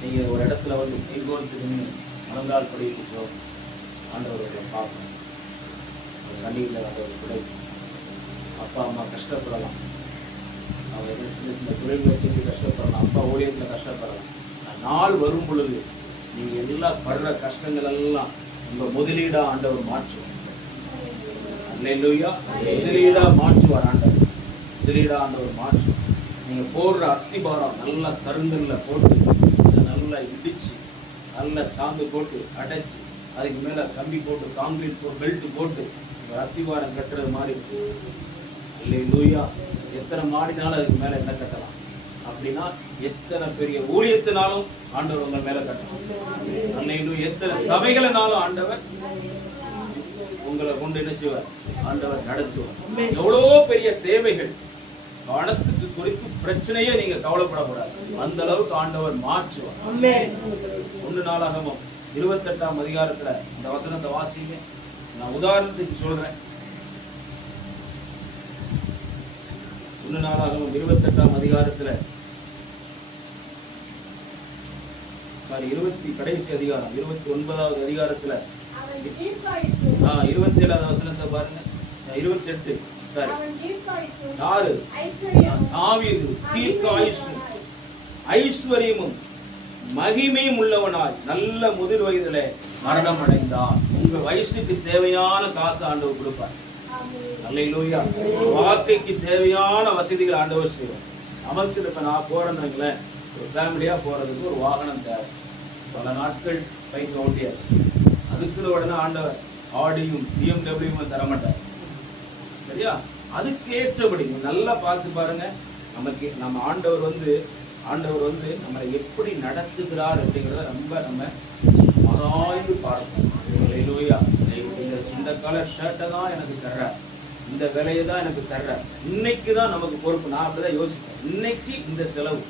நீங்கள் ஒரு இடத்துல கை கோர்த்து நின்று மனங்கால் படிக்கிச்சோ ஆண்டவர்களை பார்க்கணும். கண்ணீரில் ஆண்டவர் கிடைக்கும். அப்பா அம்மா கஷ்டப்படலாம், அவங்க சின்ன சின்ன தொழில் வச்சுட்டு கஷ்டப்படலாம், அப்பா ஊழியத்தில் கஷ்டப்படலாம். நாள் வரும் பொழுது நீங்கள் எல்லாம் படுற கஷ்டங்கள் எல்லாம் உங்கள் முதலீடாக ஆண்டவர் மாற்றுவார். அல்லேலூயா. முதலீடாக மாற்றுவார் ஆண்டவர். முதலீடாக ஆண்டவர் மாற்றுவார். நீங்கள் போடுற அஸ்திபாரம் நல்லா கருங்கல்ல போட்டு நல்லா இடிச்சு நல்லா சாந்து போட்டு அடைச்சி அதுக்கு மேலே கம்பி போட்டு காங்கிரீட் போட்டு பெல்ட் போட்டு அஸ்திபாரம் கட்டுறது மாதிரி. அல்லேலூயா. எத்தனை மாடினாலும் அதுக்கு மேலே என்ன கட்டலாம் அப்படின்னா எத்தனை பெரிய ஊழியத்தினாலும் ஆண்டவர் உங்க மேல கட்டணும். அல்லேலூயா. எத்தனை சபைகளினாலும் ஆண்டவர் உங்களை கொண்டு என்ன செய்வார்? ஆண்டவர் நடத்துவார். எவ்வளோ பெரிய தேவைகள், பணத்துக்கு குறித்து பிரச்சனையே நீங்க கவலைப்படக்கூடாது, அந்த அளவுக்கு ஆண்டவர் மாற்றுவார். 1 நாளாகமம் 28ஆம் அதிகாரத்துல இந்த வசனத்தை வாசிங்க. நான் உதாரணத்துக்கு சொல்றேன். 1 நாளாகமம் 28ஆம் அதிகாரத்துல கடைசி அதிகாரம் 29வது அதிகாரத்துல 27வது வசனத்தை பாருங்க. 28 யாரு? தாவீது தீர்க்க ஐஸ்வர்யமும் மகிமையும் உள்ளவனாய் நல்ல முதிர் வயதிலே மரணம் அடைந்தான். உங்க வயசுக்கு தேவையான காசு ஆண்டவர் கொடுப்பார். அல்லேலூயா. வாழ்க்கைக்கு தேவையான வசதிகள் ஆண்டவர் செய்வார். நமக்கு இப்ப நான் போறேன்னு ஒரு ஃபேமிலியா போறதுக்கு ஒரு வாகனம் தேவை. பல நாட்கள் பைக் ஓட்டியாரு. அதுக்கு உடனே ஆண்டவர் ஆடியும் BMW தரமாட்டார். சரியா? அதுக்கேற்றபடி நல்லா பார்த்து பாருங்க. நமக்கு நம்ம ஆண்டவர் வந்து நம்மளை எப்படி நடத்துகிறார் அப்படிங்கிறத ரொம்ப நம்ம ஆராய்ந்து பார்க்கணும். அல்லேலூயா. இந்த கலர் ஷர்ட்டை தான் எனக்கு தர்றார், இந்த விலையை தான் எனக்கு தர்றார். இன்னைக்கு தான் நமக்கு பொறுப்பு. நான் அப்படிதான் யோசிப்பேன். இன்னைக்கு இந்த செலவு,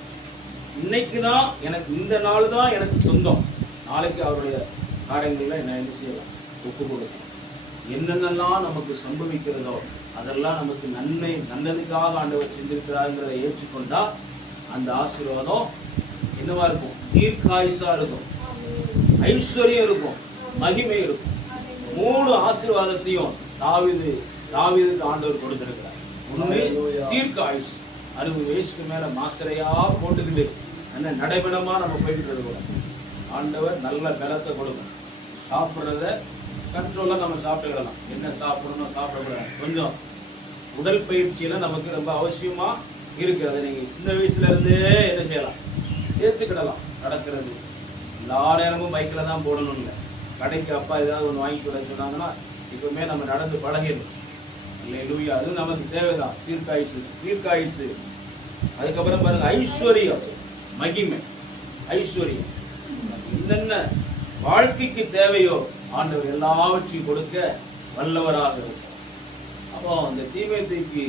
இன்னைக்கு தான் எனக்கு, இந்த நாள் தான் எனக்கு சொந்தம். நாளைக்கு அவருடைய காரியங்களில் என்ன செய்யலாம், ஒப்பு கொடுக்கணும். என்னென்னலாம் நமக்கு சம்பவிக்கிறதோ அதெல்லாம் நமக்கு நல்லதுக்காக ஆண்டவர் செஞ்சிருக்கிறாங்கிறத ஏற்றுக்கொண்டா அந்த ஆசீர்வாதம் என்னவா இருக்கும்? தீர்க்காயுசா இருக்கும், ஐஸ்வர்யம் இருக்கும், மகிமை இருக்கும். 3 ஆசீர்வாதத்தையும் தாவீதுக்கு ஆண்டவர் கொடுத்திருக்கிறார். ஒண்ணு தீர்க்க ஆயுசு, 60 வயசுக்கு மேல மாத்திரையா போட்டுக்கிட்டு என்ன நடைபெறமா நம்ம போய்கிட்டு கூட ஆண்டவர் நல்ல பலத்தை கொடுக்கும். சாப்பிட்றத கண்ட்ரோலாக நம்ம சாப்பிட்டுக்கலாம். என்ன சாப்பிடணும் சாப்பிடக்கூடாது, கொஞ்சம் உடல் பயிற்சியெல்லாம் நமக்கு ரொம்ப அவசியமா இருக்கு. அதை நீங்க சின்ன வயசுல இருந்தே என்ன செய்யலாம், சேர்த்துக்கிடலாம். நடக்கிறது எல்லா நேரமும் பைக்கில் தான் போடணும் இல்லை. கடைக்கு அப்பா ஏதாவது ஒன்று வாங்கி கொடுன்னு சொன்னாங்கன்னா இப்பவுமே நம்ம நடந்து பழகிடணும். அல்லேலூயா. அதுவும் நமக்கு தேவைதான். தீர்க்காயுசு. அதுக்கப்புறம் பாருங்க ஐஸ்வர்யம், மகிமை, ஐஸ்வர்யம். என்னென்ன வாழ்க்கைக்கு தேவையோ ஆண்டவர் எல்லாவற்றையும் கொடுக்க வல்லவராக இருக்கும். அப்போ அந்த தீமோத்தேயுக்கு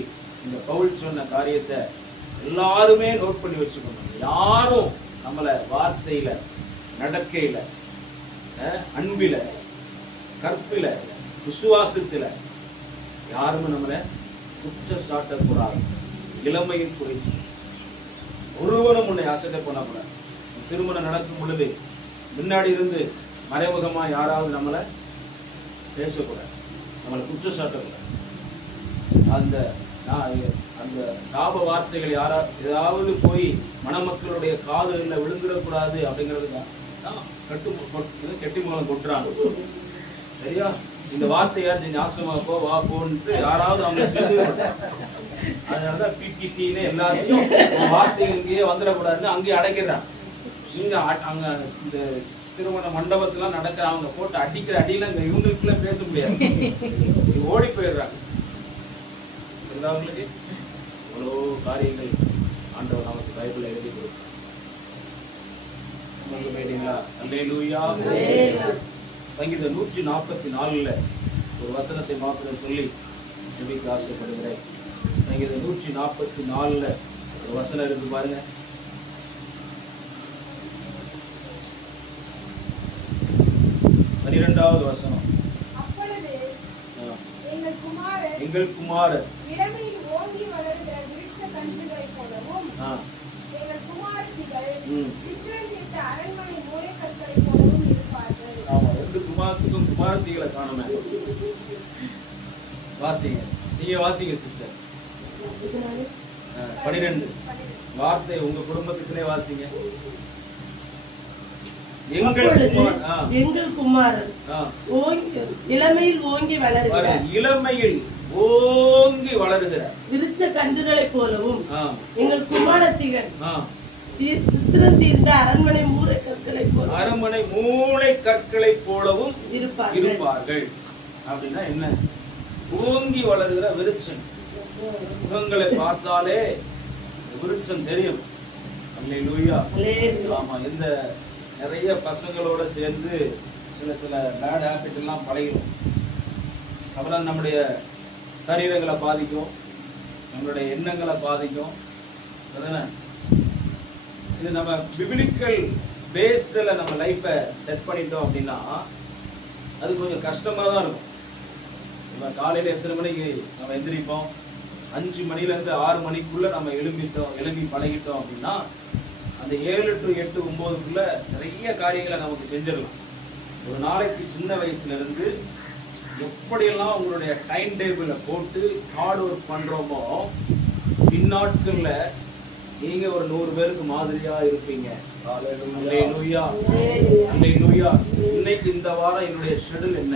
இந்த பவுல் சொன்ன காரியத்தை எல்லாருமே நோட் பண்ணி வச்சுக்கணும். யாரும் நம்மளை வார்த்தையில, நடக்கையில, அன்பில, கற்பில, விசுவாசத்துல யாருமே நம்மளை குற்றம் சாட்டக்கூடாது. இளமையில் குறித்து ஒருவரும் உன்னை அசட்டை பண்ணக்கூடாது. திருமணம் நடக்கும் பொழுது முன்னாடி இருந்து மறைமுகமா யாராவது நம்மளை பேசக்கூடாது, நம்மளை குற்றம் சாட்டக்கூடாது. அந்த சாப வார்த்தைகள் ஏதாவது போய் மணமக்களுடைய காதுகளில் விழுந்துடக்கூடாது அப்படிங்கிறதுக்கு கெட்டி மூலம் கொட்டுறாங்க. சரியா? இந்த வார்த்தையாச்சு நாசமா போ வா போன்ட்டு யாராவது அவங்க சொல்லி, அதனாலதான் பிபிடின்னு எல்லாத்தையும் வார்த்தைகள் இங்கேயே வந்துடக்கூடாதுன்னு அங்கேயே அடைக்கிறாங்க. இங்க அங்க இந்த திருமண மண்டபத்துல நடக்கிற அவங்க போட்டு அடிக்கிற அடியில இங்க இவங்களுக்குள்ள பேச முடியாது, ஓடி போயிடுறாங்க. எல்லாவங்களுக்கு அவ்வளோ காரியங்கள் ஆண்டவர் நமக்கு பைபிள்ல எழுதி கொடுக்கும். அல்லேலூயா. சங்கீதம் 144 ஒரு வசனத்தை மாத்திரம் சொல்லி ஜெபிக்க ஆசைப்படுகிறேன். சங்கீதம் 144 ஒரு வசனம் இருக்கு பாருங்க. பன்னிரெண்டாவது வசனம். எங்கள் குமாரர் இளமையில் ஓங்கி வளருகிற விருட்ச கன்றுகளைப் போலவும் எங்கள் குமாரத்திகள் சித்திரத்திட்ட அரண்மனை மூலைக்கற்களைப் போலவும் இருப்பார்கள். ஆமா, 2 குமாரத்துக்கும் குமாரத்திகளை காணுமே. வாசிங்க, நீங்க வாசிங்க சிஸ்டர். 12 வார்த்தை உங்க குடும்பத்துக்குனே வாசிங்க. எங்கள் குமாரர் இளமையில் ஓங்கி வளருகிறார், இளமையில் ஓங்கி வளருகிறார் விருட்ச கன்றுகளைப் போலவும் எங்கள் குமாரத்திகள் சித்திரம் தீர்ந்த அரண்மனை மூளை கற்களை போலவும் இருப்பார்கள். அப்படின்னா என்ன? ஓங்கி வளருகிற விருட்சம். முகங்களை பார்த்தாலே விருட்சம் தெரியும். அல்லேலூயா. ஆமா, இந்த நிறைய பசங்களோட சேர்ந்து சில பேட் ஹேபிட் எல்லாம் பழகிடும். அப்புறம் நம்முடைய சரீரங்களை பாதிக்கும், நம்மளுடைய எண்ணங்களை பாதிக்கும். அதுதானே இது நம்ம பிபிலிக்கல் பேஸ்டில் நம்ம லைஃப்பை செட் பண்ணிட்டோம் அப்படின்னா அது கொஞ்சம் கஷ்டமாக தான் இருக்கும். நம்ம காலையில் எத்தனை மணிக்கு நம்ம எந்திரிப்போம்? 5 மணிலேருந்து 6 மணிக்குள்ளே நம்ம எழும்பி பழகிட்டோம் அப்படின்னா அந்த 7 to 8, 9க்குள்ள நிறைய காரியங்களை நமக்கு செஞ்சிடலாம். ஒரு நாளைக்கு சின்ன வயசுலேருந்து எப்படியெல்லாம் உங்களுடைய டைம் டேபிளை போட்டு ஹார்ட் ஒர்க் பண்ணுறோமோ பின்னாட்களில் நீங்கள் ஒரு 100 பேருக்கு மாதிரியாக இருப்பீங்க. அல்லேலூயா. அல்லேலூயா. இன்னைக்கு இந்த வாரம் என்னுடைய ஷெட்யூல் என்ன,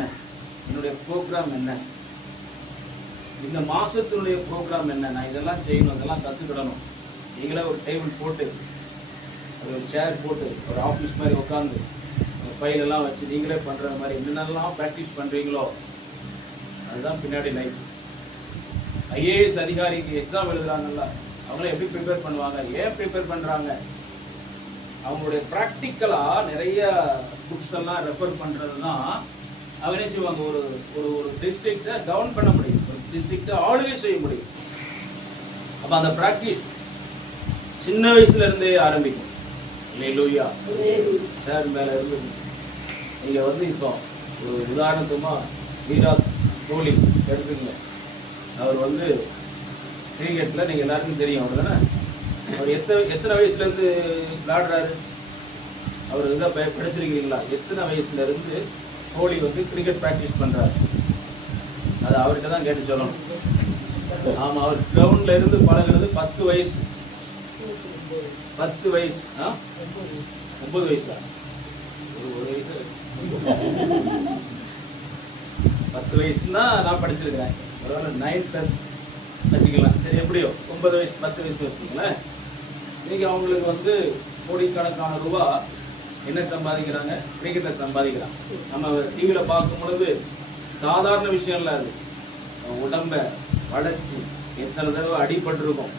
என்னுடைய ப்ரோக்ராம் என்ன, இந்த மாசத்தினுடைய ப்ரோக்ராம் என்ன, நான் இதெல்லாம் செய்யணும், இதெல்லாம் கற்றுக்கிடணும். நீங்களே ஒரு டேபிள் போட்டு ஒரு சேர் போட்டு ஒரு ஆஃபீஸ் மாதிரி உட்காந்து ஃபைலெல்லாம் வச்சு நீங்களே பண்ணுற மாதிரி என்னென்னலாம் ப்ராக்டிஸ் பண்ணுறீங்களோ அதுதான் பின்னாடி லைஃப். ஐஏஎஸ் அதிகாரிக்கு எக்ஸாம் எழுதுறாங்கல்ல, அவங்கள எப்படி ப்ரிப்பேர் பண்ணுவாங்க, ஏன் ப்ரிப்பேர் பண்ணுறாங்க? அவங்களுடைய ப்ராக்டிக்கலாக நிறைய புக்ஸ் எல்லாம் ரெஃபர் பண்ணுறது தான் அவங்க என்ன செய்வாங்க, ஒரு ஒரு ஒரு டிஸ்ட்ரிக்டை கவர்ன் பண்ண முடியும், ஒரு டிஸ்ட்ரிக்டை ஆல்வேஸ் செய்ய முடியும். அப்போ அந்த ப்ராக்டிஸ் சின்ன வயசுலேருந்தே ஆரம்பிக்கும். அல்லேலூயா. சார் மேலே இருந்து நீங்கள் வந்து இப்போ ஒரு உதாரணத்துமாக விராட் கோலி எடுத்துக்கங்க. அவர் வந்து கிரிக்கெட்டில் நீங்கள் எல்லாருக்கும் தெரியும், அவர் தானே. அவர் எத்தனை வயசுலேருந்து விளையாடுறாரு? அவர் இதாக படிச்சிருக்கிறீங்களா? எத்தனை வயசுலேருந்து கோலி வந்து கிரிக்கெட் ப்ராக்டிஸ் பண்ணுறாரு? அது அவர்கிட்ட தான் கேட்டு சொல்லணும். ஆமாம், அவர் கிரவுண்டில் இருந்து பழகிறது 10 வயசு. 10 வயசு. 9 வயசா? ஒரு வயசு 10 வயசுன்னா நான் படிச்சிருக்கிறேன். ஒருவேளை 9+ வச்சுக்கலாம். சரி, எப்படியோ 9 வயசு 10 வயசு வச்சுங்களேன். இன்னைக்கு அவங்களுக்கு வந்து கோடிக்கணக்கான ரூபா என்ன சம்பாதிக்கிறாங்க? கிரிக்கெட்டை சம்பாதிக்கிறாங்க. நம்ம டிவியில் பார்க்கும் பொழுது சாதாரண விஷயம் இல்லை அது. உடம்ப வளைச்சி எத்தனை தடவை அடிபட்டிருக்கும்,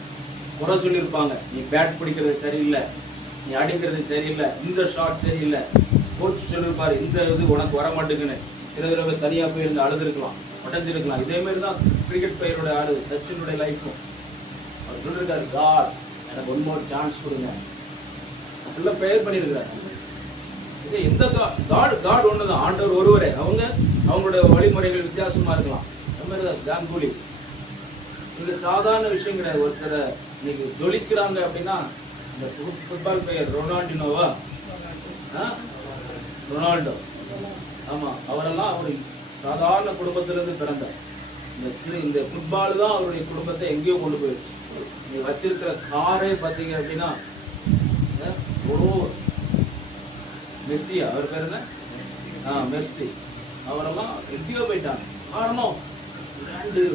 குறை சொல்லியிருப்பாங்க, நீ பேட் பிடிக்கிறது சரியில்லை, நீ அடிக்கிறது சரியில்லை, இந்த ஷாட் சரியில்லை, கோச் சொல்லியிருப்பாரு இந்த இது உனக்கு வர மாட்டேங்குன்னு. சில தடவை தனியாக போய் இருந்து அழுதுருக்கலாம், உடஞ்சிருக்கலாம். இதேமாரி தான் கிரிக்கெட் பிளேயரோட ஆடு சச்சினுடைய லைஃப்பும். அவர் சொல்லியிருக்காரு, காட் எனக்கு 1 more சான்ஸ் கொடுங்க அப்படிலாம் ப்ரேயர் பண்ணியிருக்கிறார். இது எந்த காட் ஒன்று தான், ஆண்டவர் ஒருவரே. அவங்களுடைய வழிமுறைகள் வித்தியாசமாக இருக்கலாம். அது மாதிரி தான் ஜாங்கூலி. இது சாதாரண விஷயம் கிடையாது. ஒருத்தரை இன்னைக்கு ஜொலிக்கிறாங்க அப்படின்னா இந்த ஃபுட்பால் பிளேயர் ரொனால்டினோவா, ரொனால்டோ, ஆமாம், அவரெல்லாம் அவர் சாதாரண குடும்பத்திலேருந்து பிறந்தார். இந்த ஃபுட்பால் தான் அவருடைய குடும்பத்தை எங்கேயோ கொண்டு போயிடுச்சு. நீங்கள் வச்சிருக்கிற காரே பார்த்தீங்க அப்படின்னா ஒரு மெஸ்ஸி, அவர் பேர் என்ன, மெர்சி, அவரெல்லாம் எங்கேயோ போயிட்டாங்க. காரணம்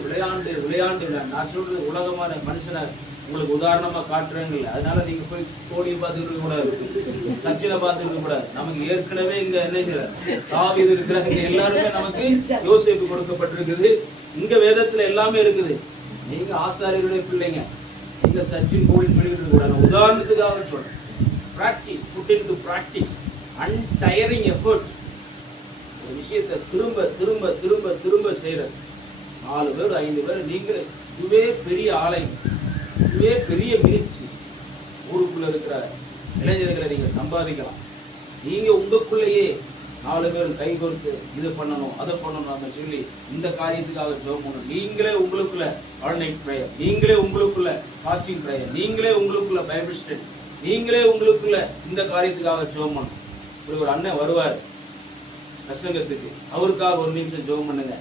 விளையாண்டு. நான் சொல்றது உலகமான மனுஷனை உங்களுக்கு உதாரணமா காட்டுறேங்கல்ல. அதனால நீங்க போய் கோலியை பார்த்துக்கிட்டு கூடாது, சச்சினை பார்த்துக்கிட்டு கூடாது. நமக்கு ஏற்கனவே இங்க என்ன தாவீது இருக்கிறாங்க, எல்லாருமே நமக்கு யோசேப்பு கொடுக்கப்பட்டிருக்குது. இங்க வேதத்துல எல்லாமே இருக்குது. நீங்க ஆசாரியருடைய பிள்ளைங்க, நீங்க சச்சின் கோலின்னு சொல்லிக்கிட்டு கூடாது. உதாரணத்துக்காக சொல்றேன். Practice, put into practice, untiring effort. ஒரு விஷயத்தை திரும்ப திரும்ப திரும்ப திரும்ப செய்யறது. 4 பேர் 5 பேர் நீங்களே, இதுவே பெரிய ஆலயம், இதுவே பெரிய மினிஸ்ட்ரி. ஊருக்குள்ள இருக்கிற இளைஞர்களை நீங்க சம்பாதிக்கலாம். நீங்க உங்களுக்குள்ளேயே 4 பேர் கை கோர்த்து இதை பண்ணணும் அதை பண்ணணும் நம்ம சொல்லி இந்த காரியத்துக்காக ஜெபம் பண்ணணும். நீங்களே உங்களுக்குள்ள ஆல்நைட் பிரேயர், நீங்களே உங்களுக்குள்ள ஃபாஸ்டிங் பிரேயர், நீங்களே உங்களுக்குள்ள பைபிள் ஸ்டடி, நீங்களே உங்களுக்குள்ள இந்த காரியத்துக்காக ஜெபம் பண்ணணும். இப்படி ஒரு அண்ணன் வருவார் பிரசங்கத்துக்கு, அவருக்காக 1 நிமிஷம் ஜெபம் பண்ணுங்க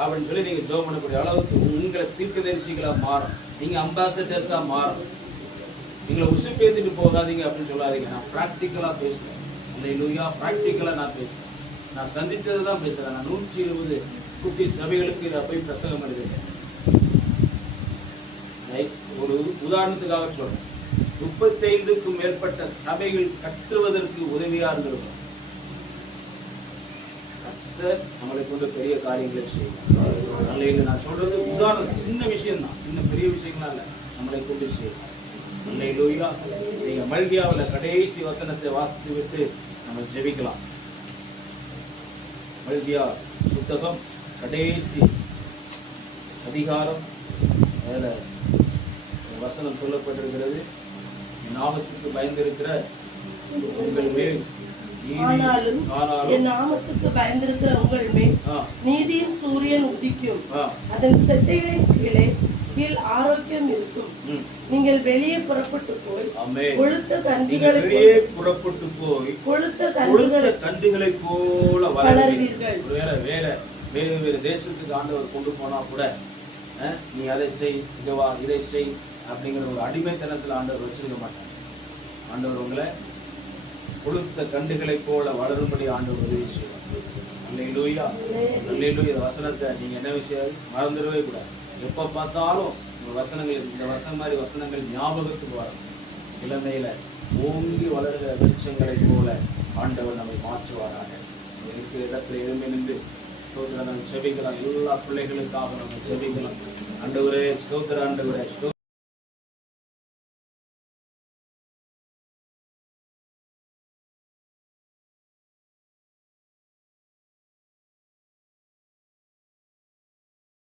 அப்படின்னு சொல்லி நீங்க ஜெபம் பண்ணக்கூடிய அளவுக்கு உங்களை தீர்க்கதரிசிகளா மாறும். நீங்க அம்பாசடர்ஸா மாறும். நீங்களை உசுப்பேத்திட்டு போகாதீங்க அப்படின்னு சொல்லாதீங்க. நான் ப்ராக்டிக்கலா பேசுறேன். அல்லேலூயா. ப்ராக்டிக்கலா நான் பேசுறேன். நான் சந்திச்சது தான் பேசுறேன். நான் 120 குட்டி சபைகளுக்கு நான் போய் பிரசங்கம் பண்ணிருக்கேன். ஒரு உதாரணத்துக்காக சொல்றேன். 35க்கும் மேற்பட்ட சபைகள் கட்டுவதற்கு உதவியா இருந்திருக்கும். நம்மளை கொண்டு பெரிய காரியங்களை செய்யும். நான் சொல்றது உதாரணம், சின்ன விஷயம் தான், சின்ன பெரிய விஷயங்களா இல்லை, நம்மளை கொண்டு செய்யும். அல்லேலூயா. நீங்க மல்கியாவில் கடைசி வசனத்தை வாசித்து விட்டு நம்ம ஜெபிக்கலாம். மல்கியா புத்தகம் கடைசி அதிகாரம் வசனம் சொல்லப்பட்டிருக்கிறது. நாமத்துக்கு பயந்திருக்கிற உங்கள் மேல் என் நாமத்துக்கு பயந்திருக்கிற உங்கள் மேல் நீதியின் சூரியன் உதிக்கும், அதன் செட்டைகளின் கீழ் ஆரோக்கியம் இருக்கும். நீங்கள் வெளியே புறப்பட்டு போய் கொழுத்த கன்றுகளை போல வளர்வீர்கள். வேற தேசத்துக்கு ஆண்டவர் கொண்டு போனா கூட நீ அதை செய், இதை செய் அப்படிங்கிற ஒரு அடிமைத்தனத்தில் ஆண்டவர் வச்சிருக்க மாட்டாங்க. ஆண்டவர் உங்களை கொழுத்த கண்டுகளை போல வளரும்படி ஆண்டவர் உதவி செய்வார். அல்லேலூயா அல்லேலூயா. இந்த வசனத்தை நீங்க என்ன விஷயம் மறந்துடவே கூடாது. எப்ப பார்த்தாலும் இந்த வசனங்கள், இந்த வசனம் மாதிரி வசனங்கள் ஞாபகத்துக்கு வரும். இளமையில ஓங்கி வளர்கிற விருட்சங்களை போல ஆண்டவர் நம்மை மாற்றுவாராக. இருக்கிற இடத்துல எழும்பி நின்று ஸ்தோத்திரம் செபிக்கலாம். எல்லா பிள்ளைகளுக்காக நம்ம செபிக்கலாம். ஆண்டவரே ஸ்தோத்திர ஆண்டவரே.